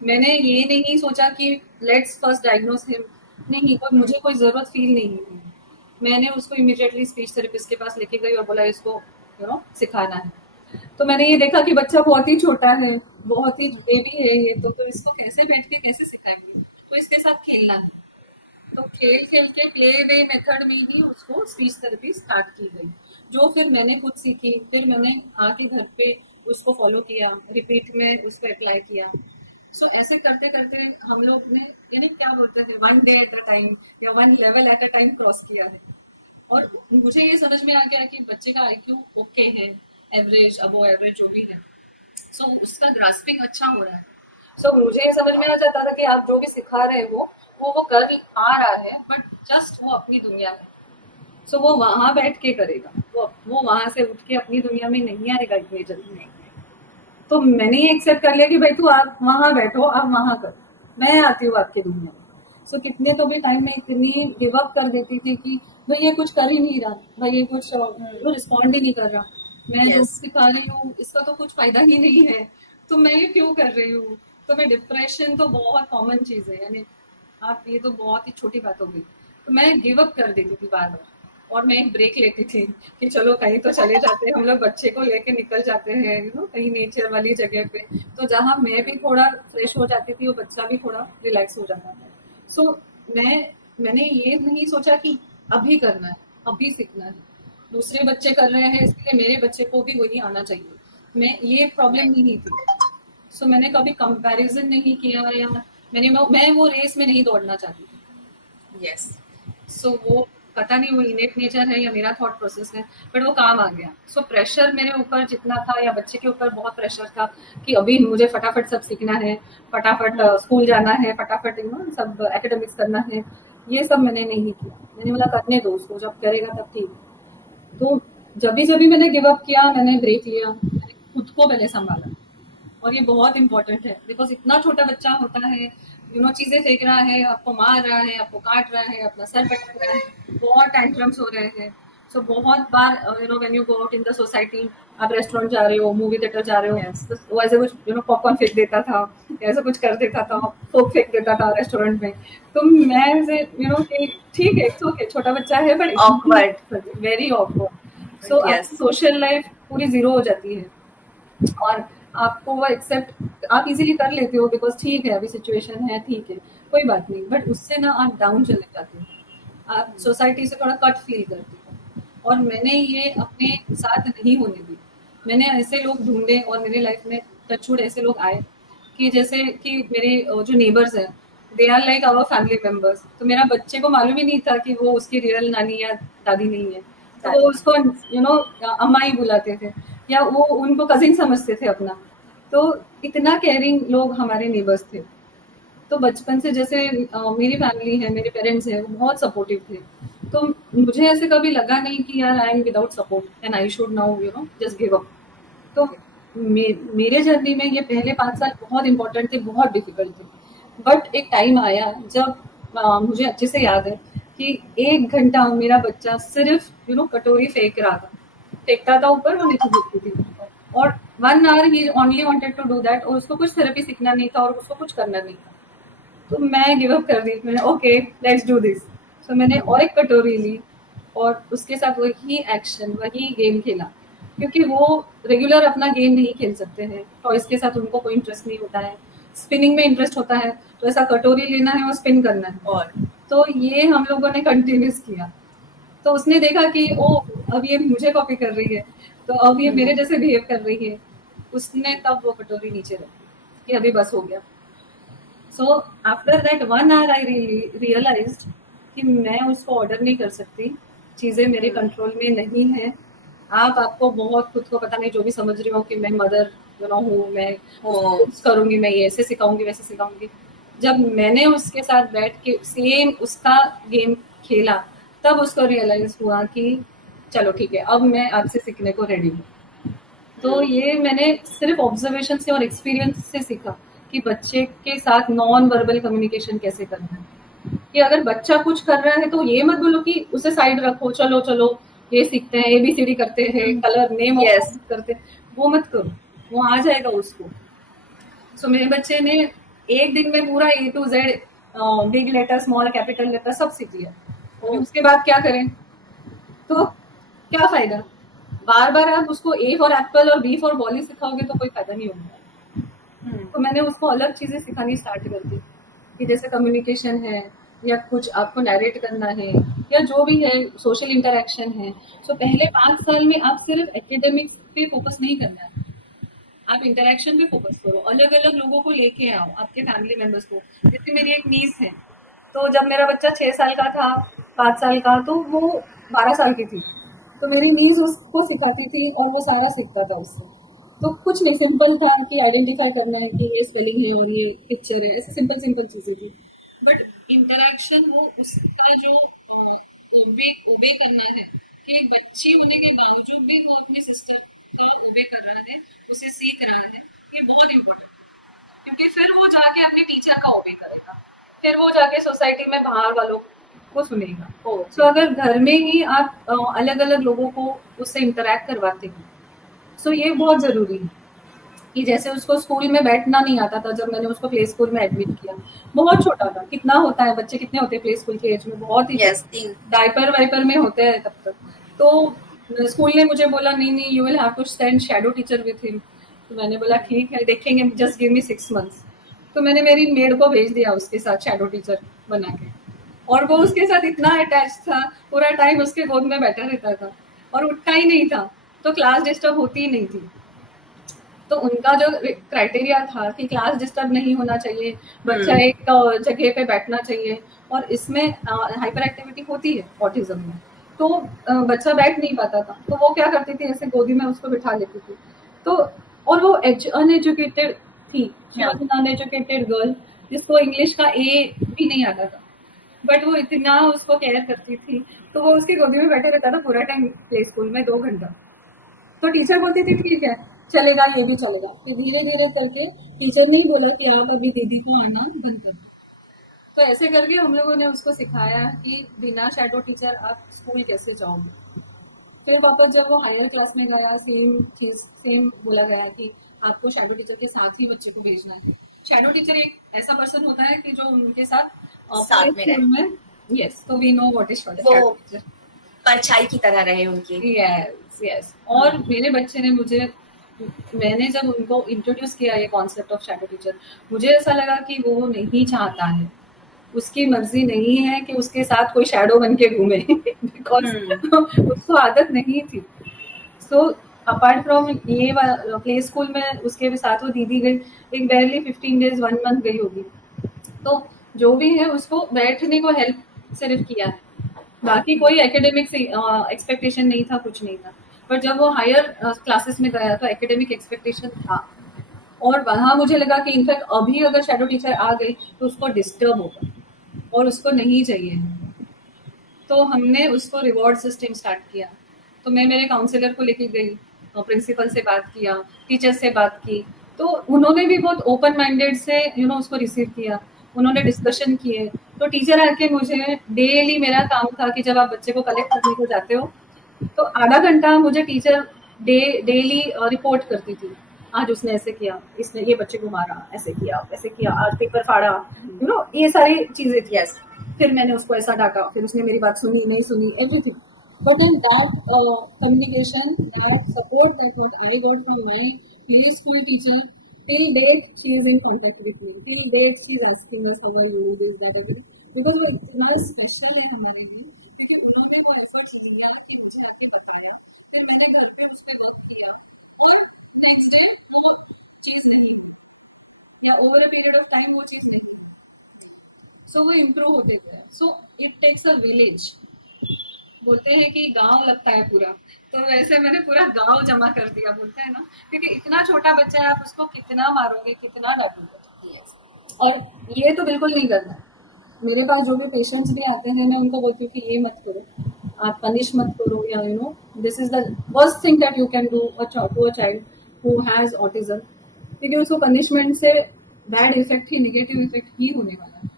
मैंने ये नहीं सोचा कि लेट्स फर्स्ट डायग्नोस हिम, नहीं, कोई मुझे कोई ज़रूरत फील नहीं हुई। मैंने उसको इमीडिएटली स्पीच थेरेपिस्ट के पास लेके गई और बोला इसको सिखाना है। तो मैंने ये देखा कि बच्चा बहुत ही छोटा है, बहुत ही बेबी है ये, तो इसको कैसे बैठ के कैसे सिखाएंगे, तो इसके साथ खेलना है। तो खेल खेल के प्ले वे मेथड में ही उसको स्पीच थेरेपी स्टार्ट की गई, जो फिर मैंने खुद सीखी, फिर मैंने आके घर पे उसको फॉलो किया, रिपीट में उसको अप्लाई किया। ऐसे करते करते हम लोग ने, यानी क्या बोलते हैं, one day at a time या one level at a time cross किया है। और मुझे ये समझ में आ गया कि बच्चे का आईक्यू ओके है, एवरेज अबो एवरेज जो भी है। उसका ग्रास्पिंग अच्छा हो रहा है। मुझे ये समझ में आ जाता था कि आप जो भी सिखा रहे हो वो कर आ रहा है, बट जस्ट वो अपनी दुनिया में। वो वहां बैठ के करेगा, वो वहां से उठ के अपनी दुनिया में नहीं आएगा इतनी जल्दी नहीं। तो मैंने ये एक्सेप्ट कर लिया कि भाई तू आप वहां बैठो, आप वहां कर, मैं आती हूँ आपकी दुनिया में। कितने तो भी टाइम में इतनी गिव अप कर देती थी कि भाई ये कुछ कर ही नहीं रहा, भाई ये कुछ रिस्पॉन्ड ही नहीं कर रहा, मैं जो Yes. सिखा रही हूँ इसका तो कुछ फायदा ही नहीं है, तो मैं ये क्यों कर रही हूँ। तो मैं डिप्रेशन तो बहुत कॉमन चीज है, यानी आप ये तो बहुत ही छोटी बात हो गई। तो मैं गिव अप कर देती थी बार बार, और मैं एक ब्रेक लेती थी कि चलो कहीं तो चले जाते हैं हम लोग, बच्चे को लेके निकल जाते हैं कहीं नेचर वाली जगह पे, तो जहाँ मैं भी थोड़ा फ्रेश हो जाती थी और बच्चा भी थोड़ा रिलैक्स हो जाता था। मैंने ये नहीं सोचा कि अभी करना है, अभी सीखना है। दूसरे बच्चे कर रहे हैं इसलिए मेरे बच्चे को भी वही आना चाहिए। मैं ये प्रॉब्लम नहीं थी। सो मैंने कभी कंपैरिजन नहीं किया, या मैं वो रेस में नहीं दौड़ना चाहती थी। यस। सो वो पता नहीं वो इनेट नेचर है या मेरा थॉट प्रोसेस है, बट वो काम आ गया। सो प्रेशर मेरे ऊपर जितना था या बच्चे के ऊपर बहुत प्रेशर था कि अभी मुझे फटाफट सब सीखना है, फटाफट स्कूल जाना है, फटाफट सब एकेडमिक्स करना है, ये सब मैंने नहीं किया। मैंने बोला करने दो उसको, जब करेगा तब ठीक। तो जब भी मैंने गिव अप किया, मैंने ब्रेक लिया, मैंने खुद को पहले संभाला। और ये बहुत इंपॉर्टेंट है बिकॉज इतना छोटा बच्चा होता है, चीजें फेंक रहा है, आपको मार रहा है, आपको काट रहा है, अपना सर पटक रहा है, बहुत टैंट्रम्स हो रहे हैं। सो बहुत बार when you go out in the society, आप रेस्टोरेंट जा रहे हो, मूवी थिएटर जा रहे हो, Yes. तो वो ऐसे कुछ पॉपकॉर्न फेंक देता था, ऐसा कुछ कर देता था, फोक फेंक देता था रेस्टोरेंट में। तो मैं ऐसे कि ठीक है, इट्स ओके, छोटा बच्चा है, but Awkward. Very awkward. So Yes. आपकी सोशल लाइफ पूरी जीरो हो जाती है, और आपको वो एक्सेप्ट आप इजीली कर लेते हो बिकॉज ठीक है, अभी सिचुएशन है, ठीक है, कोई बात नहीं। बट उससे ना आप डाउन चले जाते हो, आप सोसाइटी से थोड़ा कट फील करते हो। और मैंने ये अपने साथ नहीं होने दी। मैंने ऐसे लोग ढूंढे और मेरे लाइफ में टचवुड ऐसे लोग आए कि जैसे कि मेरे जो नेबर्स हैं, they are like our family members. तो मेरा बच्चे को मालूम ही नहीं था कि वो उसकी रियल नानी या दादी नहीं है, तो वो उसको अम्मा ही बुलाते थे, या वो उनको कजिन समझते थे अपना। तो इतना केयरिंग लोग हमारे नेबर्स थे। तो बचपन से जैसे मेरी फैमिली है, मेरे पेरेंट्स हैं, वो बहुत सपोर्टिव थे। तो मुझे ऐसे कभी लगा नहीं कि यार I am without support and I should now just give up. तो मेरे जर्नी में ये पहले 5 साल बहुत इंपॉर्टेंट थे, बहुत डिफिकल्ट थे। बट एक टाइम आया जब मुझे अच्छे से याद है कि 1 घंटा मेरा बच्चा सिर्फ कटोरी फेंक रहा था, फेंकता था ऊपर, वो नीचे गिरती थी, और 1 hour he only wanted to do that, और उसको कुछ थेरेपी सीखना नहीं था और उसको कुछ करना नहीं था। तो मैं गिव अप कर दी, मैंने ओके लेट्स डू दिस। सो मैंने और एक कटोरी ली और उसके साथ वही एक्शन, वही गेम खेला, क्योंकि वो रेगुलर अपना गेम नहीं खेल सकते हैं, टॉयज के साथ उनको कोई इंटरेस्ट नहीं होता है। स्पिनिंग में इंटरेस्ट होता है, तो ऐसा कटोरी लेना है और स्पिन करना है। और तो ये हम लोगों ने कंटिन्यूस किया। तो उसने देखा कि ओ, अब ये मुझे कॉपी कर रही है, तो अब ये मेरे जैसे बिहेव कर रही है। उसने तब वो कटोरी नीचे रखी कि अभी बस हो गया। So after that 1 hour I realised कि मैं उसको ऑर्डर नहीं कर सकती, चीज़ें मेरे कंट्रोल में नहीं है। आपको बहुत खुद को पता नहीं, जो भी समझ रही हो कि मैं मदर हूँ, मैं कुछ करूँगी, मैं ये ऐसे सिखाऊंगी, वैसे सिखाऊंगी। जब मैंने उसके साथ बैठ के सेम उसका गेम खेला, तब उसको रियलाइज हुआ कि चलो ठीक है, अब मैं आपसे सीखने को रेडी हूँ। तो ये मैंने सिर्फ ऑब्जर्वेशन से और एक्सपीरियंस से सीखा कि बच्चे के साथ नॉन वर्बल कम्युनिकेशन कैसे करना है। कि अगर बच्चा कुछ कर रहा है तो ये मत बोलो कि उसे साइड रखो, चलो चलो ये सीखते हैं, ABCD करते हैं, कलर नेम Yes. करते हैं, वो मत करो, वो आ जाएगा उसको। सो मेरे बच्चे ने एक दिन में पूरा A to Z, big letter, small, capital letter सब सीख लिया। और उसके बाद क्या करें? तो क्या फायदा? बार बार आप उसको A फॉर एप्पल और B फॉर बॉल ही सिखाओगे तो कोई फायदा नहीं होगा। तो मैंने उसको अलग चीजें सिखानी स्टार्ट कर दी कि जैसे कम्युनिकेशन है, या कुछ आपको नैरेट करना है, या जो भी है, सोशल इंटरेक्शन है। सो पहले 5 साल में आप सिर्फ एकेडमिक्स पे फोकस नहीं करना है, आप इंटरेक्शन पे फोकस करो, अलग अलग लोगों को लेके आओ, आपके फैमिली मेंबर्स को। जैसे मेरी एक नीस है, तो जब मेरा बच्चा 6 साल का था, 5 साल का, तो वो 12 साल की थी, तो मेरी नीज उसको सिखाती थी और वो सारा सीखता था उससे। तो कुछ नहीं, सिंपल था कि आइडेंटिफाई करना है कि ये स्पेलिंग है और ये पिक्चर है, ऐसे सिंपल सिंपल चीजें थी। बट इंटरेक्शन, वो उसका जो ओबे ओबे करना है, कि एक बच्ची होने के बावजूद भी वो अपने सिस्टर का ओबे कर रहा है, उसे सीख रहा है, ये बहुत इम्पोर्टेंट है। क्योंकि फिर वो जाके अपने टीचर का ओबे करेगा, फिर वो जाके सोसाइटी में बाहर वालों को सुनेगा। तो अगर घर में ही आप अलग अलग लोगों को उससे इंटरेक्ट करवाते हैं, सो ये बहुत जरूरी है। कि जैसे उसको स्कूल में बैठना नहीं आता था, जब मैंने उसको प्ले स्कूल में एडमिट किया, बहुत छोटा था। कितना होता है, बच्चे कितने होते हैं प्ले स्कूल के एज में? बहुत ही, Yes, 3. डायपर वाइपर में होते हैं तब तक। तो स्कूल ने मुझे बोला नहीं नहीं, you will have to send shadow teacher with him. तो मैंने बोला ठीक है, देखेंगे, जस्ट गिव मी 6 months। तो मैंने मेरी मेड को भेज दिया उसके साथ शैडो टीचर बना के, और वो उसके साथ इतना अटैच था, पूरा टाइम उसके गोद में बैठा रहता था और उठता ही नहीं था, तो क्लास डिस्टर्ब होती ही नहीं थी। तो उनका जो क्राइटेरिया था कि क्लास डिस्टर्ब नहीं होना चाहिए, बच्चा एक जगह पे बैठना चाहिए, और इसमें हाइपर एक्टिविटी होती है ऑटिज्म में, तो बच्चा बैठ नहीं पाता था, तो वो क्या करती थी, ऐसे गोदी में उसको बिठा लेती थी। तो और वो अनएजुकेटेड थी, अनएजुकेटेड गर्ल, जिसको इंग्लिश का ए भी नहीं आता था, बट वो इतना उसको केयर करती थी, तो वो उसकी गोदी में बैठे रहता था पूरा टाइम प्ले स्कूल में 2 घंटा। तो टीचर बोलती थी ठीक है चलेगा, ये भी चलेगा। फिर धीरे धीरे करके टीचर ने ही बोला कि आप अभी दीदी को आना बंद कर दो। तो ऐसे करके हम लोगों ने उसको सिखाया कि बिना शैडो टीचर आप स्कूल कैसे जाओगे। फिर वापस जब वो हायर क्लास में गया, सेम चीज सेम बोला गया कि आपको शैडो टीचर के साथ ही बच्चे को भेजना है। शैडो टीचर एक ऐसा पर्सन होता है कि जो उनके साथ साथ में रहे, स्कूल में, यस, तो वी नो व्हाट इज वो शैडो टीचर। परछाई की तरह रहे उनकी। Yes yes. और मेरे बच्चे ने मुझे, मैंने जब उनको इंट्रोड्यूस किया ये कॉन्सेप्ट ऑफ शैडो टीचर, मुझे ऐसा लगा कि वो नहीं चाहता है, उसकी मर्जी नहीं है कि उसके साथ कोई शैडो बन के घूमे बिकॉज उसको आदत नहीं थी। सो अपार्ट फ्रॉम ये प्ले स्कूल में उसके साथ वो दीदी गई, एक बैरली 15 डेज 1 मंथ गई होगी, तो जो भी है उसको बैठने को हेल्प सिर्फ किया है, बाकी कोई एकेडमिक एक्सपेक्टेशन नहीं था, कुछ नहीं था। पर जब वो हायर क्लासेस में गया तो एकेडमिक एक्सपेक्टेशन था, और वहां मुझे लगा कि इनफैक्ट अभी अगर शैडो टीचर आ गई तो उसको डिस्टर्ब होगा और उसको नहीं चाहिए। तो हमने उसको रिवॉर्ड सिस्टम स्टार्ट किया। तो मैं मेरे काउंसलर को लेके गई, प्रिंसिपल से बात किया, टीचर से बात की, तो उन्होंने भी बहुत ओपन माइंडेड से उसको रिसीव किया, उन्होंने डिस्कशन किए। तो टीचर आके मुझे डेली, मेरा काम था कि जब आप बच्चे को कलेक्ट करने को जाते हो तो आधा घंटा मुझे टीचर डेली रिपोर्ट करती थी, आज उसने ऐसे किया, इसने ये बच्चे को मारा, ऐसे किया, आज पेपर फाड़ा, ये सारी चीजें थी। यस, फिर मैंने उसको ऐसा डांटा, फिर उसने मेरी बात सुनी नहीं सुनी, everything. But in that communication, that support that what I got from my play school teacher, till date she is in contact with me, till date she is asking us how are you, this that other, because वो इतना special है हमारे लिए, क्योंकि उन्होंने वो efforts दिया कि मुझे आके बताया, फिर मैंने घर पे उसके बाद किया, और नेक्स्ट डे वो चीज नहीं, या over a period of time वो चीज नहीं, सो वो इम्प्रूव होते गए। So it takes a village, बोलते हैं कि गांव लगता है पूरा, तो वैसे मैंने पूरा गांव जमा कर दिया, बोलते हैं ना, क्योंकि इतना छोटा बच्चा है, आप उसको कितना मारोगे, कितना डांटोगे। और ये तो बिल्कुल नहीं करना है। मेरे पास जो भी पेशेंट्स भी आते हैं, मैं उनको बोलती हूँ कि ये मत करो, आप पनिश मत करो, या this is the worst thing that you can do to a child who has autism, क्योंकि उसको पनिशमेंट से बैड इफेक्ट ही, नेगेटिव इफेक्ट ही होने वाला है।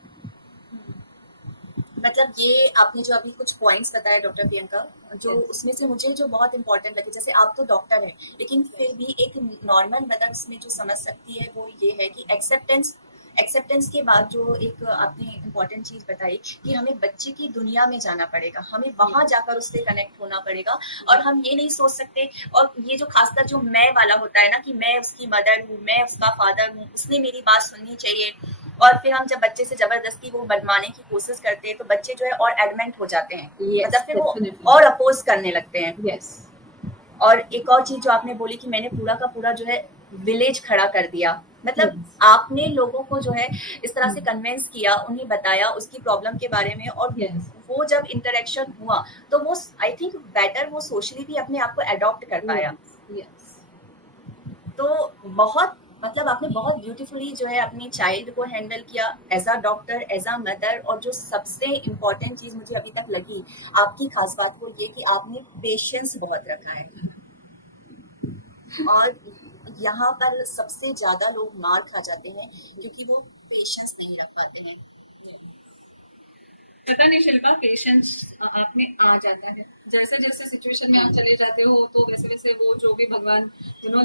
मतलब ये आपने जो अभी कुछ पॉइंट्स बताए डॉक्टर प्रियंका, जो उसमें से मुझे जो बहुत इंपॉर्टेंट लगे, जैसे आप तो डॉक्टर हैं लेकिन फिर भी एक नॉर्मल मदर उसमें जो समझ सकती है वो ये है कि एक्सेप्टेंस के बाद जो एक आपने इम्पोर्टेंट चीज बताई कि हमें बच्चे की दुनिया में जाना पड़ेगा, हमें वहां जाकर उससे कनेक्ट होना पड़ेगा, और हम ये नहीं सोच सकते। और ये जो खासकर जो मैं वाला होता है ना, कि मैं उसकी मदर हूँ, मैं उसका फादर हूँ, उसने मेरी बात सुननी चाहिए, और फिर हम जब बच्चे से जबरदस्ती वो बनवाने की कोशिश करते हैं तो बच्चे जो है और एडमेंट हो जाते हैं, मतलब फिर वो और अपोज करने लगते हैं। यस। और एक और चीज जो आपने बोली कि मैंने पूरा का पूरा जो है विलेज खड़ा कर दिया, मतलब आपने लोगों को जो है इस तरह से कन्विंस किया, उन्हें बताया उसकी प्रॉब्लम के बारे में, और वो जब इंटरेक्शन हुआ तो वो आई थिंक बेटर वो सोशली भी अपने आप को अडॉप्ट कर पाया। तो बहुत मतलब आपने बहुत ब्यूटीफुली जो है अपनी चाइल्ड को हैंडल किया as a doctor, as a mother, और जो सबसे इम्पोर्टेंट चीज मुझे अभी तक लगी आपकी खास बात वो ये कि आपने पेशेंस बहुत रखा है। और यहाँ पर सबसे ज्यादा लोग मार खा जाते हैं क्योंकि वो पेशेंस नहीं रख पाते हैं। पता नहीं शिल्पा, पेशेंस आप में आ जाता है, जैसे जैसे सिचुएशन में आप चले जाते हो तो वैसे वैसे वो जो भी भगवान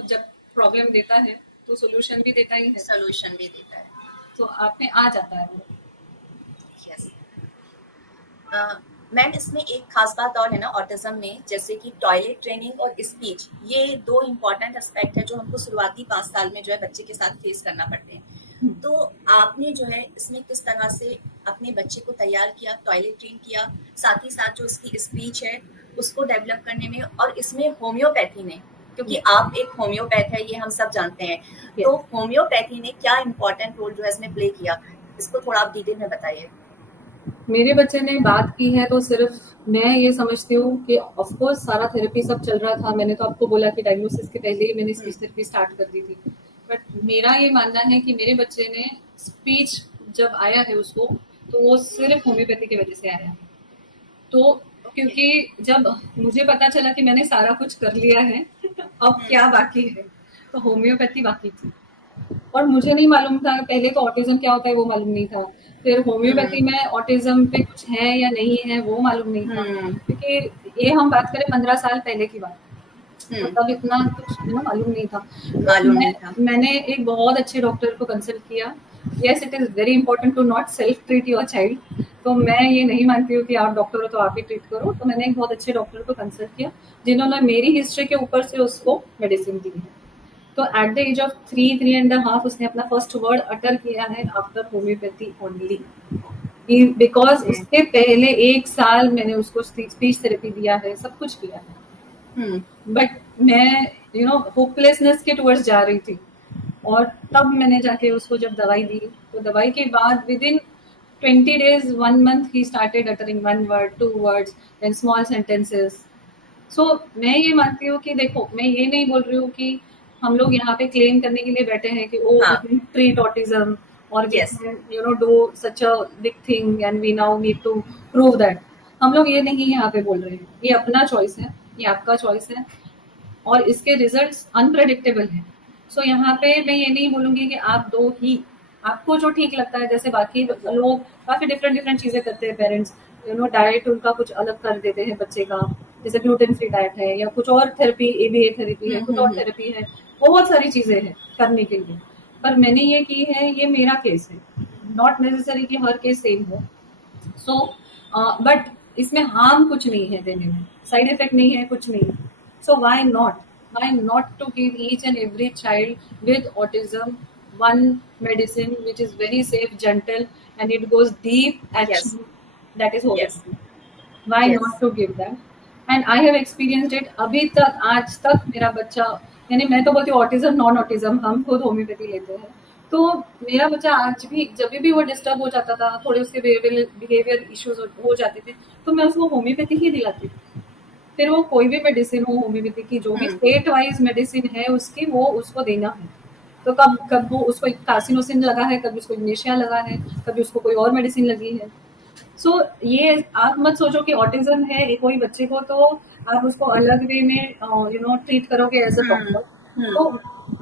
जब प्रॉब्लम देता है तो सोल्यूशन भी देता ही है, सोल्यूशन भी देता है, तो आप में आ जाता है वो। यस मैम, इसमें एक खास बात और है ना ऑटिज्म में, जैसे कि टॉयलेट ट्रेनिंग और स्पीच, ये दो इम्पोर्टेंट एस्पेक्ट है जो हमको शुरुआती 5 साल में जो है बच्चे के साथ फेस करना पड़ते हैं। तो आपने जो है इसमें किस तरह से अपने बच्चे को तैयार किया, टॉयलेट ट्रेन किया, साथ ही साथ जो उसकी स्पीच है उसको डेवलप करने में, और इसमें होम्योपैथी ने, क्योंकि आप एक होम्योपैथ है ये हम सब जानते हैं, तो होम्योपैथी ने क्या इम्पोर्टेंट रोल जो है इसमें प्ले किया, इसको थोड़ा आप डिटेल में बताइए। मेरे बच्चे ने बात की है तो सिर्फ मैं ये समझती हूँ कि ऑफ कोर्स सारा थेरेपी सब चल रहा था। मैंने तो आपको बोला कि डायग्नोसिस के पहले ही मैंने स्पीच थेरेपी स्टार्ट कर दी थी। बट मेरा ये मानना है कि मेरे बच्चे ने स्पीच जब आया है उसको, तो वो सिर्फ होम्योपैथी की वजह से आया है। तो क्योंकि जब मुझे पता चला कि मैंने सारा कुछ कर लिया है अब क्या बाकी है, तो होम्योपैथी बाकी थी। और मुझे नहीं मालूम था पहले, तो ऑटिज्म क्या होता है वो मालूम नहीं था। फिर होम्योपैथी में ऑटिज्म पे कुछ है या नहीं है वो मालूम नहीं था, क्योंकि ये हम बात करें 15 साल पहले की बात, तो तब इतना कुछ मालूम नहीं था। मालूम नहीं था। मैंने एक बहुत अच्छे डॉक्टर को कंसल्ट किया। Yes, it is very important to not self treat your child. तो मैं ये नहीं मानती हूँ कि आप डॉक्टर हो तो आप ही ट्रीट करो। तो मैंने एक बहुत अच्छे डॉक्टर को कंसल्ट किया जिन्होंने मेरी हिस्ट्री के ऊपर से उसको मेडिसिन दी है। तो एट द एज ऑफ 3.5 उसने अपना फर्स्ट वर्ड अटर किया है आफ्टर होम्योपैथी ओनली, बिकॉज उसके पहले 1 साल मैंने उसको स्पीच थेरेपी दिया है, सब कुछ किया है। बट मैं होपलेसनेस के टुवर्ड्स जा रही थी, और तब मैंने जाके उसको जब दवाई दी, तो दवाई के बाद विद इन 20 days 1 month ही started uttering 1 word 2 words then small sentences. So मैं ये मानती हूँ कि देखो, मैं ये नहीं बोल रही हूँ कि हम लोग यहाँ पे क्लेम करने के लिए बैठे हैं कि ओ ट्रीट ऑटिज्म और do such a big thing and we now need to prove that. हम लोग ये नहीं यहाँ पे बोल रहे हैं, ये अपना चॉइस है, ये आपका चॉइस है, और इसके रिजल्ट्स अनप्रेडिक्टेबल हैं। सो यहाँ पे मैं ये नहीं बोलूंगी कि आप दो ही, आपको जो ठीक लगता है, जैसे बाकी लोग काफी डिफरेंट डिफरेंट चीजें करते हैं पेरेंट्स, डाइट उनका कुछ अलग कर देते हैं बच्चे का, जैसे ग्लूटेन फ्री डाइट है या कुछ और थेरेपी, एबीए थेरेपी है, कुछ और थेरेपी है, बहुत सारी चीजें हैं करने के लिए। पर मैंने ये की है, ये मेरा केस है, नॉट नेसेसरी कि हर केस सेम हो। सो बट इसमें हार्म कुछ नहीं है देने में, साइड इफेक्ट नहीं है, कुछ नहीं। So why not to give each and every child with autism one medicine which is very safe, gentle, and it goes deep action, that is homeopathy. Why not to give that? And I have experienced it. अभी तक, आज तक मेरा बच्चा, यानी मैं तो बोलती हूँ ऑटिज्म नॉन ऑटिज्म, हम खुद होम्योपैथी लेते हैं, तो मेरा बच्चा आज भी जब भी वो डिस्टर्ब हो जाता था, थोड़े उसके बिहेवियर इश्यूज हो जाते थे, तो मैं उसको होम्योपैथी ही दिलाती थी। फिर वो कोई भी मेडिसिन हो, होम्योपैथी की जो भी स्टेट वाइज मेडिसिन है उसकी, वो उसको देना है। तो कब वो उसको कार्सिनोसिन लगा है, कभी उसको इग्नेशिया लगा है, कभी उसको कोई और मेडिसिन लगी है। सो ये आप मत सोचो कि ऑटिज्म है कोई बच्चे को तो आप उसको अलग वे में ट्रीट करोगे एज अ डॉक्टर। तो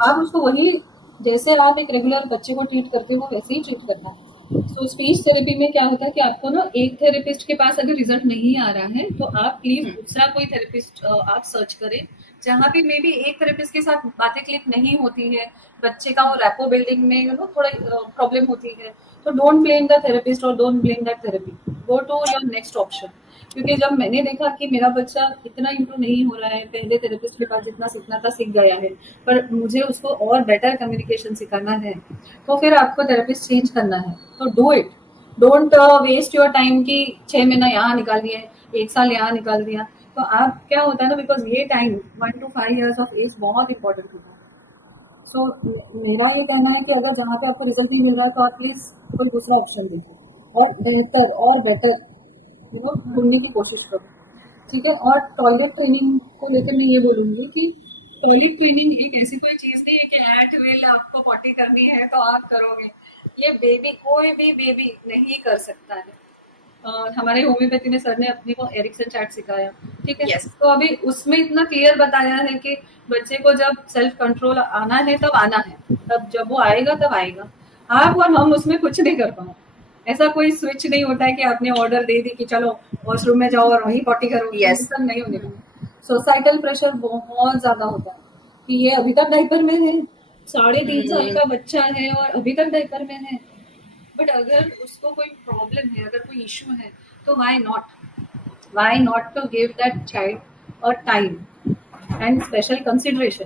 आप उसको वही, जैसे आप एक रेगुलर बच्चे को ट्रीट करते हो वैसे ही ट्रीट करना है। सो स्पीच थेरेपी में क्या होता है कि आपको ना एक थेरेपिस्ट के पास अगर रिजल्ट नहीं आ रहा है तो आप प्लीज दूसरा कोई थेरेपिस्ट आप सर्च करें, जहाँ पे मे बी एक थेरेपिस्ट के साथ बातें क्लिक नहीं होती है, बच्चे का वो रैपो बिल्डिंग में थोड़ा प्रॉब्लम होती है, तो डोंट ब्लेम द थेरेपिस्ट और don't blame that therapy, go to your next option. क्योंकि जब मैंने देखा कि मेरा बच्चा इतना इम्प्रूव नहीं हो रहा है, पहले थेरेपिस्ट के पास जितना सीखना था सीख गया है, पर मुझे उसको और बेटर कम्युनिकेशन सिखाना है, तो फिर आपको थेरेपिस्ट चेंज करना है, तो do it. Don't waste your time कि 6 महीना यहाँ निकाल दिए, 1 साल यहाँ निकाल दिया। तो आप क्या होता है ना, बिकॉज ये time 1 to 5 years of age बहुत इंपॉर्टेंट होता है। सो मेरा ये कहना है कि अगर जहाँ पे आपको रिजल्ट नहीं मिल रहा तो आप प्लीज कोई दूसरा ऑप्शन दीजिए और बेहतर और बेटर ढूंढने की कोशिश करो, ठीक है। और टॉयलेट ट्रेनिंग को लेकर मैं ये बोलूंगी कि टॉयलेट ट्रेनिंग एक ऐसी कोई चीज नहीं है कि एट विल आपको पॉटी करनी है तो आप करोगे। ये बेबी, कोई भी बेबी नहीं कर सकता है। हमारे होम्योपैथी में सर ने अपने को एरिक्सन चार्ट सिखाया, ठीक है। तो अभी उसमें इतना क्लियर बताया है कि बच्चे को जब सेल्फ कंट्रोल आना है तब आना है, तब जब वो आएगा तब आएगा। आप और हम उसमें कुछ नहीं कर पाओ। ऐसा कोई स्विच नहीं होता है कि आपने ऑर्डर दे दी कि चलो वॉशरूम में जाओ और वहीं पॉटी करो, सब नहीं होने का। सोसाइटल प्रेशर बहुत ज्यादा होता है कि ये अभी तक डायपर में है, 3.5 साल का बच्चा है और अभी तक डायपर में है। बट अगर उसको कोई प्रॉब्लम है, अगर कोई इशू है, तो why not to give that child a time and special consideration.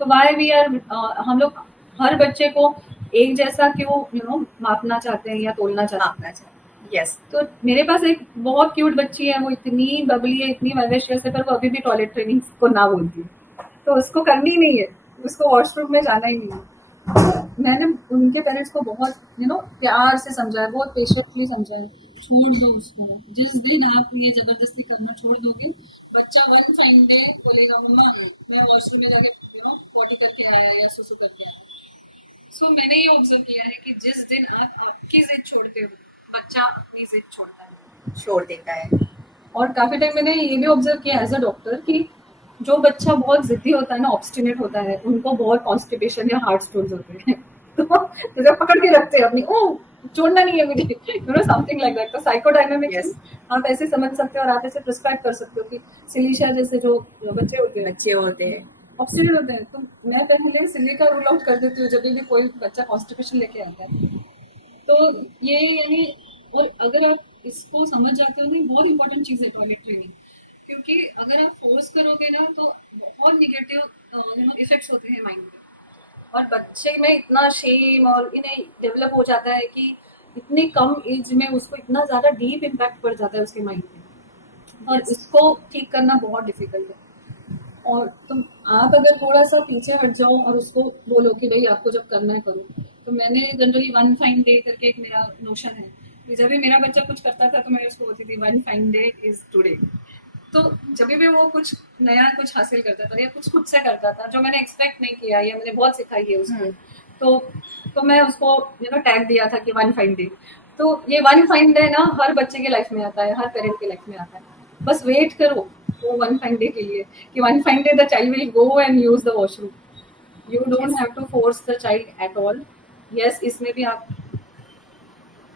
So why we are, हम लोग हर बच्चे को एक जैसा क्यों मापना चाहते हैं या तोलना चाहते हैं। यस। तो मेरे पास एक बहुत क्यूट बच्ची है, वो इतनी बबली है, इतनी वाइवेशियस है, पर वो अभी भी टॉयलेट ट्रेनिंग को ना बोलती है। तो उसको करनी नहीं है, उसको वॉशरूम में जाना ही नहीं है। मैंने उनके पेरेंट्स को बहुत प्यार से समझाया, बहुत पेशेंटली समझाया, छोड़ दो उसको। जिस दिन आप ये जबरदस्ती करना छोड़ दोगे, बच्चा वन फाइन डे बोलेगा मम्मा मैं वॉशरूम में जाके पॉटी करके आया या सुसु करके आया। सो मैंने ये ऑब्जर्व किया है कि जिस दिन आप आपकी जिद छोड़ते हो, बच्चा अपनी जिद छोड़ता है, छोड़ देता है। और काफी टाइम मैंने ये भी ऑब्जर्व किया एज अ डॉक्टर कि जो बच्चा बहुत जिद्दी होता है ना, ऑब्स्टिनेट होता है, उनको बहुत कॉन्स्टिपेशन या हार्ट स्टोन्स होते हैं। तो जब पकड़ के रखते हैं अपनी, ओ छोड़ना नहीं है मुझे, समथिंग लाइक दैट। तो साइकोडायनामिक्स Yes. आप ऐसे समझ सकते हो और आप ऐसे प्रिस्क्राइब कर सकते हो कि सिलीशा जैसे जो बच्चे होते हैं, बच्चे होते हैं, ऑब्स्टिनेट होते हैं, तो मैं पहले सिली का रूल आउट कर देती हूँ जब भी कोई बच्चा कॉन्स्टिपेशन लेके आता है। तो ये यानी, और अगर आप इसको समझ जाते हो ना, बहुत इंपॉर्टेंट चीज़ है टॉयलेट ट्रेनिंग, क्योंकि अगर आप फोर्स करोगे ना तो बहुत निगेटिव इफेक्ट्स होते हैं माइंड पे, और बच्चे में इतना शेम और इन्हें डेवलप हो जाता है कि इतनी कम एज में उसको इतना ज़्यादा डीप इम्पैक्ट पड़ जाता है उसके माइंड पे, और Yes. इसको ठीक करना बहुत डिफिकल्ट है। और तुम आप अगर थोड़ा सा पीछे हट जाओ और उसको बोलो कि भाई आपको जब करना है करो, तो मैंने जनरली वन फाइन डे करके एक मेरा नोशन है कि जब भी मेरा बच्चा कुछ करता था तो मैं उसको बोलती थी one fine day is today. तो जब भी वो कुछ नया कुछ हासिल करता था या कुछ खुद से करता था जो मैंने एक्सपेक्ट नहीं किया या मैंने बहुत सिखाई है उसको, तो मैं उसको टैग दिया था कि वन फाइन डे। तो ये वन फाइन डे ना हर बच्चे के लाइफ में आता है, हर पेरेंट के लाइफ में आता है। बस वेट करो वो वन फाइन डे के लिए कि one fine day the child will go and use the washroom. You don't have to force the child at all. Yes, इसमें भी आप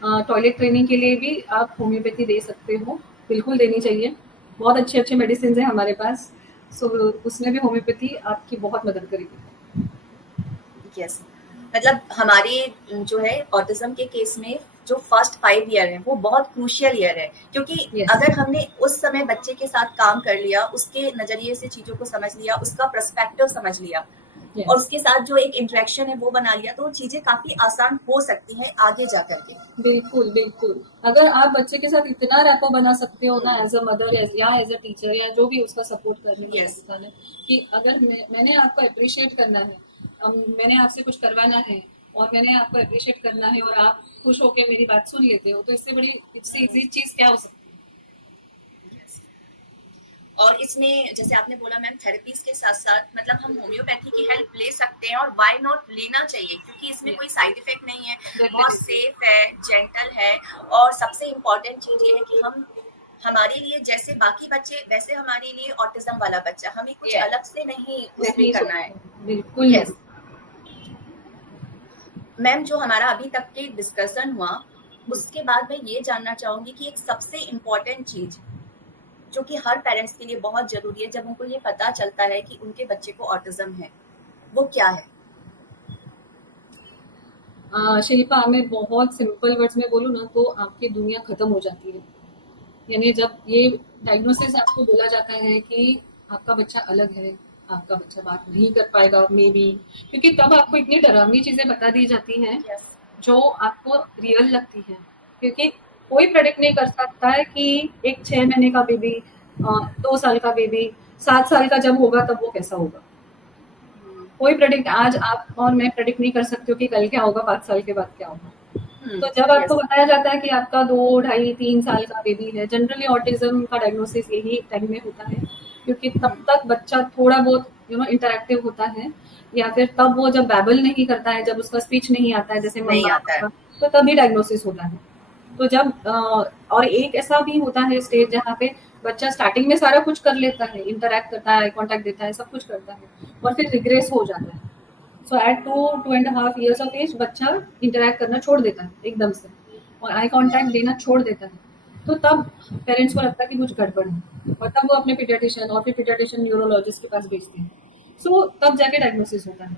टॉयलेट ट्रेनिंग के लिए भी आप होम्योपैथी दे सकते हो, बिल्कुल देनी चाहिए। बहुत अच्छे अच्छे मेडिसिन हैं हमारे पास, सो उसमें भी होम्योपैथी आपकी बहुत मदद करेगी। यस। मतलब हमारे जो है ऑटिज्म के केस में जो फर्स्ट 5 ईयर है वो बहुत क्रूशियल ईयर है, क्योंकि Yes. अगर हमने उस समय बच्चे के साथ काम कर लिया, उसके नजरिए से चीजों को समझ लिया, उसका पर्सपेक्टिव समझ लिया, Yes. और उसके साथ जो एक इंटरेक्शन है वो बना लिया, तो चीजें काफी आसान हो सकती हैं आगे जा करके। बिल्कुल बिल्कुल। अगर आप बच्चे के साथ इतना रैपो बना सकते हो ना, एज अ मदर या एज अ टीचर या जो भी उसका सपोर्ट करने वाला Yes. इंसान है, कि अगर मैंने आपको अप्रिशिएट करना है, मैंने आपसे कुछ करवाना है और मैंने आपको अप्रिशिएट करना है और आप खुश होकर मेरी बात सुन लेते हो, तो इससे बड़ी इससे इजी चीज क्या हो सकती है। और इसमें जैसे आपने बोला मैम, थेरेपीज के साथ साथ मतलब हम होम्योपैथी की हेल्प ले सकते हैं, और व्हाई नॉट लेना चाहिए, क्योंकि इसमें कोई साइड इफेक्ट नहीं है, बहुत सेफ है, जेंटल है, और सबसे इम्पोर्टेंट चीज ये है कि हम हमारे लिए जैसे बाकी बच्चे वैसे हमारे लिए ऑटिज्म वाला बच्चा, हमें कुछ Yes. अलग से नहीं उसमें करना है। बिल्कुल। यस मैम, जो हमारा अभी तक के डिस्कशन हुआ उसके बाद मैं ये जानना चाहूंगी कि एक सबसे इम्पोर्टेंट चीज जो कि हर पेरेंट्स के लिए बहुत जरूरी है जब उनको ये पता चलता है कि उनके बच्चे को ऑटिज्म है, वो क्या है? शिल्पा, मैं बहुत सिंपल वर्ड्स में बोलूँ ना तो आपकी दुनिया खत्म हो जाती है। यानी जब ये डायग्नोसिस आपको बोला जाता है कि आपका बच्चा अलग है, आपका बच्चा बात नहीं कर पाएगा मे बी, क्योंकि तब आपको इतनी डरावनी चीजें बता दी जाती हैं यस जो आपको रियल लगती है। क्योंकि कोई प्रेडिक्ट नहीं कर सकता है कि एक 6 महीने का बेबी, 2 साल का बेबी, 7 साल का जब होगा तब वो कैसा होगा। कोई प्रेडिक्ट आज आप और मैं प्रेडिक्ट नहीं कर सकते हो कि कल क्या होगा, 5 साल के बाद क्या होगा। तो जब आपको बताया जाता है कि आपका 2, ढाई, 3 साल का बेबी है, जनरली ऑटिज्म का डायग्नोसिस यही टाइम में होता है, क्योंकि तब तक बच्चा थोड़ा बहुत इंटरैक्टिव होता है, या फिर तब वो जब बैबल नहीं करता है, जब उसका स्पीच नहीं आता है जैसे नहीं मम्मा आता है। तो तभी डायग्नोसिस होता है। तो जब और एक ऐसा भी होता है स्टेज जहाँ पे बच्चा स्टार्टिंग में सारा कुछ कर लेता है, इंटरैक्ट करता है, आई कॉन्टैक्ट देता है, सब कुछ करता है, और फिर रिग्रेस हो जाता है। सो एट 2.5 years ऑफ एज बच्चा इंटरैक्ट करना छोड़ देता है एकदम से, और आई कांटेक्ट देना छोड़ देता है। तो तब पेरेंट्स को लगता है कि कुछ गड़बड़ है, और तब वो अपने पीडियाट्रिशियन और फिर पीडियाट्रिशियन न्यूरोलॉजिस्ट के पास भेजते हैं। सो तब जाके डायग्नोसिस होता है।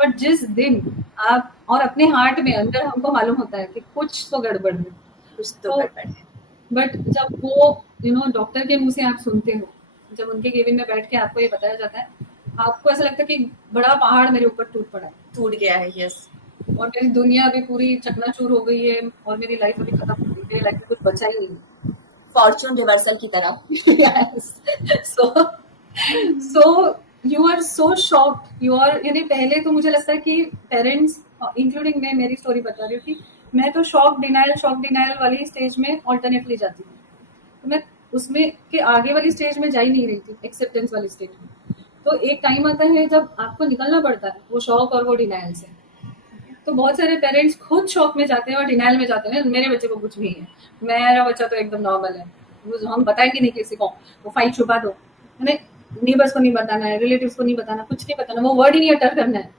बट जिस दिन आप और अपने हार्ट में अंदर हमको मालूम होता है कि कुछ तो गड़बड़ है, कुछ तो गड़बड़ है, बट जब वो डॉक्टर के मुंह से आप सुनते हो, जब उनके केबिन में बैठ के आपको ये बताया जाता है, आपको ऐसा लगता है कि बड़ा पहाड़ मेरे ऊपर टूट पड़ा है, टूट गया है। यस और मेरी दुनिया अभी पूरी चकनाचूर हो गई है और मेरी लाइफ अभी खत्म हो गई। मेरी लाइफ में कुछ बचा ही नहीं। फॉर्चून रिवर्सल की तरह। Yes. So you are so shocked. You are, यानी पहले तो मुझे लगता है कि पेरेंट्स, इंक्लूडिंग मैं, मेरी स्टोरी बता रही हूँ कि मैं तो शॉक डिनायल वाली स्टेज में ऑल्टरनेटली जाती थी। तो मैं उसमें के आगे वाली स्टेज में जा ही नहीं रही थी, एक्सेप्टेंस वाली स्टेज में। तो एक टाइम आता है जब आपको निकलना पड़ता है वो शॉक और वो डिनायल से। तो बहुत सारे पेरेंट्स खुद शॉक में जाते हैं और डिनायल में जाते हैं, मेरे बच्चे को कुछ नहीं है, मेरा बच्चा तो एकदम नॉर्मल है, वो हम बताएंगे नहीं किसी को, वो फाइल छुपा दो, हमें नेबर्स को नहीं बताना है, रिलेटिव्स को नहीं बताना, कुछ नहीं बताना, वो वर्ड ही नहीं अटर करना है,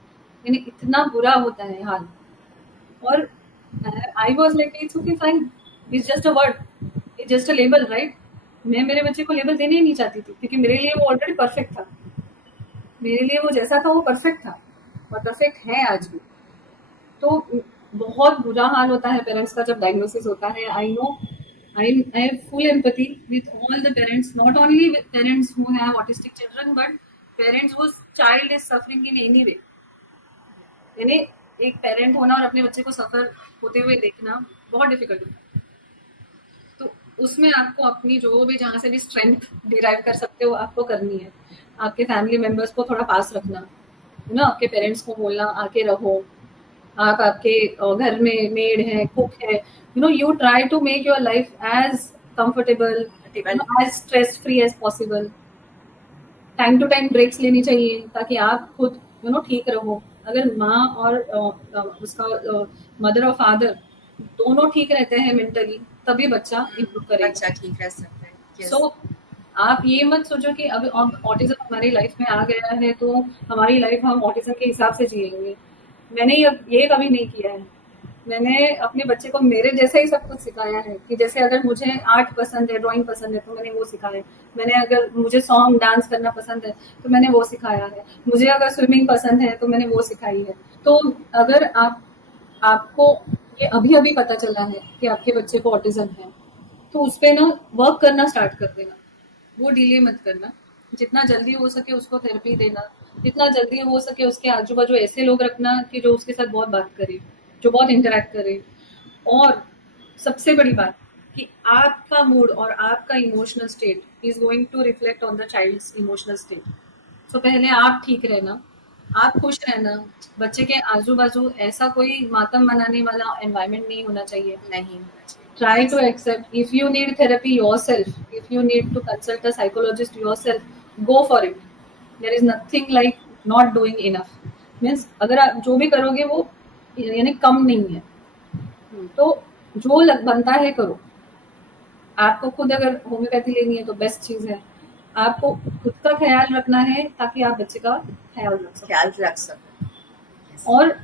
यानी इतना बुरा होता है हाल। और I was like it's okay fine, it's just a word, it's just a label, right. मैं मेरे बच्चे को लेबल देने ही नहीं चाहती थी, क्योंकि मेरे लिए वो ऑलरेडी परफेक्ट था, मेरे लिए वो जैसा था वो परफेक्ट था और परफेक्ट है आज भी। तो बहुत बुरा हाल होता है पेरेंट्स का जब डायग्नोसिस होता है। I know, I have full empathy with all the parents, not only with parents who have autistic children, but parents whose child is suffering in any way. यानी एक पेरेंट होना और अपने बच्चे को सफर होते हुए देखना बहुत डिफिकल्ट होता है। तो उसमें आपको अपनी जो भी, जहाँ से भी स्ट्रेंथ डिराइव कर सकते हो, आपको करनी है। आपके फैमिली मेंबर्स को थोड़ा पास रखना, है ना, आपके पेरेंट्स को बोलना आके रहो, आप आपके घर में मेड है, कुक है, you try to make your life as comfortable, as stress free as possible. Time to time breaks लेनी चाहिए ताकि आप खुद ठीक रहो। अगर माँ और उसका मदर और फादर दोनों ठीक रहते हैं मेंटली, तभी बच्चा इम्प्रूव करेगा, बच्चा ठीक रह सकता है। सो आप ये मत सोचो कि अब ऑटिज्म हमारी लाइफ में आ गया है तो हमारी लाइफ हम ऑटिज्म के हिसाब से जिएंगे। मैंने ये कभी नहीं किया है। मैंने अपने बच्चे को मेरे जैसा ही सब कुछ सिखाया है कि जैसे अगर मुझे आर्ट पसंद है, ड्राइंग पसंद है, तो मैंने वो सिखाया है। मैंने अगर मुझे सॉन्ग डांस करना पसंद है तो मैंने वो सिखाया है। मुझे अगर स्विमिंग पसंद है तो मैंने वो सिखाई है। तो अगर आपको ये अभी अभी पता चला है कि आपके बच्चे को ऑटिज्म है, तो उस पर ना वर्क करना स्टार्ट कर देना, वो डिले मत करना। जितना जल्दी हो सके उसको थेरेपी देना, जितना जल्दी हो सके उसके आजू बाजू ऐसे लोग रखना कि जो उसके साथ बहुत बात करे, जो बहुत इंटरेक्ट करे। और सबसे बड़ी बात कि आपका मूड और आपका emotional state is going to reflect on the child's emotional state. तो पहले आप ठीक रहना, आप खुश रहना। बच्चे के आजू बाजू ऐसा कोई मातम मनाने वाला एनवायरनमेंट नहीं होना चाहिए। Try to accept. If you need therapy yourself, if you need to consult a psychologist yourself, go for it. There is nothing like not doing enough. Means अगर आप जो भी करोगे वो यानी कम नहीं है, तो जो बनता है करो। आपको खुद अगर होम्योपैथी लेनी है तो बेस्ट चीज है। आपको खुद का ख्याल रखना है ताकि आप बच्चे का ख्याल रख सकें। और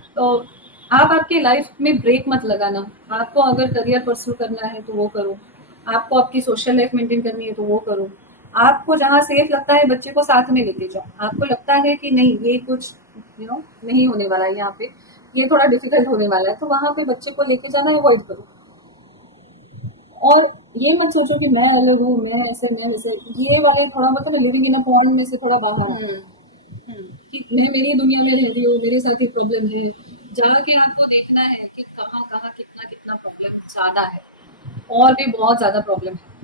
आप आपके लाइफ में ब्रेक मत लगाना। आपको अगर करियर परस्यू करना है तो वो करो, आपको आपकी सोशल लाइफ मेंटेन करनी है तो वो करो। आपको जहाँ सेफ लगता है बच्चे को साथ में लेके जाओ। आपको लगता है कि नहीं ये कुछ नहीं होने वाला है, यहाँ पे ये थोड़ा डिफिकल्ट होने वाला है, तो वहाँ पे बच्चे को लेके जाना अवॉइड करो। और ये मत सोचो कि मैं अलग हूँ, मैं ऐसे, मैं वैसे, ये वाले थोड़ा मतलब लिविंग इन अ पॉन्ड में से थोड़ा बाहर कि मैं मेरी दुनिया में रहती हूँ, मेरे साथ ही प्रॉब्लम है। जाके आपको देखना है कि कहाँ कहाँ कितना कितना प्रॉब्लम ज्यादा है, और भी बहुत ज्यादा प्रॉब्लम है।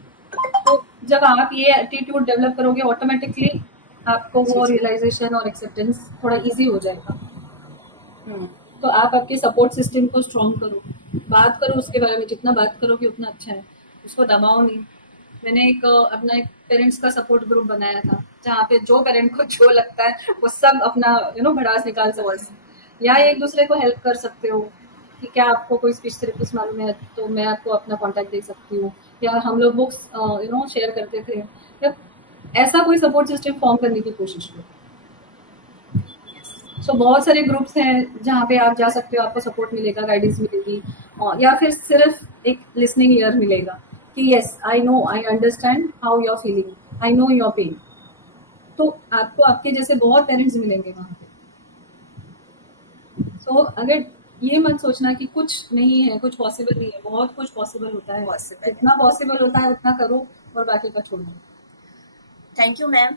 तो जब आप ये एटीट्यूड डेवलप करोगे ऑटोमेटिकली आपको वो रियलाइजेशन और एक्सेप्टेंस थोड़ा इजी हो जाएगा। तो आप आपके सपोर्ट सिस्टम को स्ट्रॉन्ग करो, बात करो उसके बारे में, जितना बात करोगे उतना अच्छा है, उसको दबाओ नहीं। मैंने अपना एक पेरेंट्स का सपोर्ट ग्रुप बनाया था, जहाँ पे जो पेरेंट को जो लगता है वो सब अपना भड़ास निकाल सकते हैं, या एक दूसरे को हेल्प कर सकते हो कि क्या आपको कोई स्पीच थेरेपिस्ट मालूम है तो मैं आपको अपना कॉन्टैक्ट दे सकती हूँ, या हम लोग बुक्स शेयर करते थे, या ऐसा कोई सपोर्ट सिस्टम फॉर्म करने की कोशिश करो। सो बहुत सारे ग्रुप्स हैं जहाँ पे आप जा सकते हो, आपको सपोर्ट मिलेगा, गाइडेंस मिलेगी, या फिर सिर्फ एक लिसनिंग ईयर मिलेगा कि yes I know, I understand how you are feeling, I know your pain. तो आपको आपके जैसे बहुत पेरेंट्स मिलेंगे वहाँ पे। सो अगर ये मत सोचना कि कुछ नहीं है, कुछ पॉसिबल नहीं है, बहुत कुछ पॉसिबल होता है। जितना पॉसिबल होता है उतना करो और बाकी का छोड़ दो। Thank you ma'am.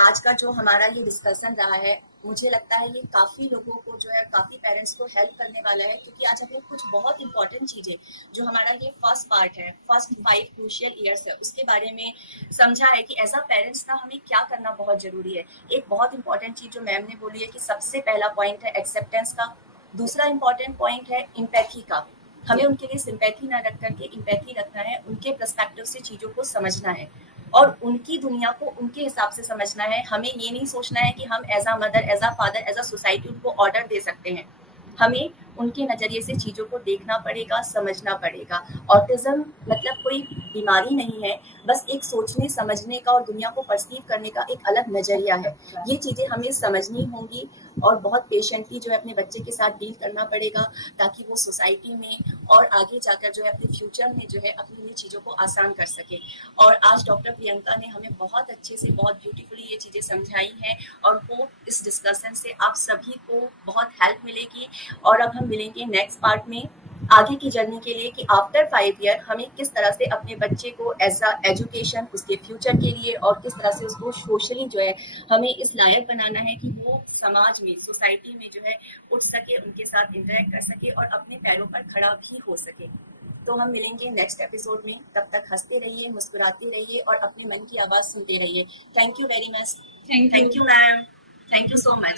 आज का जो हमारा ये डिस्कशन रहा है मुझे लगता है ये काफ़ी लोगों को जो है, काफ़ी पेरेंट्स को हेल्प करने वाला है, क्योंकि आज हमें कुछ बहुत इंपॉर्टेंट चीज़ें, जो हमारा ये फर्स्ट पार्ट है, फर्स्ट 5 क्रूशियल ईयर्स है, उसके बारे में समझा है कि एज अ पेरेंट्स ना हमें क्या करना बहुत ज़रूरी है। एक बहुत इंपॉर्टेंट चीज़ जो मैम ने बोली है कि सबसे पहला पॉइंट है एक्सेप्टेंस का, दूसरा इंपॉर्टेंट पॉइंट है एम्पैथी का। हमें उनके लिए सिंपैथी ना रख करके एम्पैथी रखना है, उनके पर्सपेक्टिव से चीज़ों को समझना है और उनकी दुनिया को उनके हिसाब से समझना है। हमें ये नहीं सोचना है कि हम as a mother, as a father, as a society उनको ऑर्डर दे सकते हैं। हमें उनके नज़रिए से चीज़ों को देखना पड़ेगा, समझना पड़ेगा। ऑटिज़्म मतलब कोई बीमारी नहीं है, बस एक सोचने समझने का और दुनिया को परसीव करने का एक अलग नज़रिया है। ये चीज़ें हमें समझनी होंगी और बहुत पेशेंटली जो है अपने बच्चे के साथ डील करना पड़ेगा, ताकि वो सोसाइटी में और आगे जाकर जो है अपने फ्यूचर में जो है अपनी ये चीज़ों को आसान कर सके। और आज डॉक्टर प्रियंका ने हमें बहुत अच्छे से, बहुत ब्यूटीफुली ये चीज़ें समझाई हैं और होप इस डिस्कशन से आप सभी को बहुत हेल्प मिलेगी। और अब हम मिलेंगे नेक्स्ट पार्ट में आगे की जर्नी के लिए कि आफ्टर 5 ईयर हमें किस तरह से अपने बच्चे को एज अ एजुकेशन, उसके फ्यूचर के लिए और किस तरह से उसको सोशली जो है हमें इस लायक बनाना है कि वो समाज में, सोसाइटी में जो है उठ सके, उनके साथ इंटरेक्ट कर सके और अपने पैरों पर खड़ा भी हो सके। तो हम मिलेंगे नेक्स्ट एपिसोड में, तब तक हंसते रहिए, मुस्कुराते रहिए और अपने मन की आवाज़ सुनते रहिए। Thank you very much. Thank thank you. You ma'am. Thank you so much.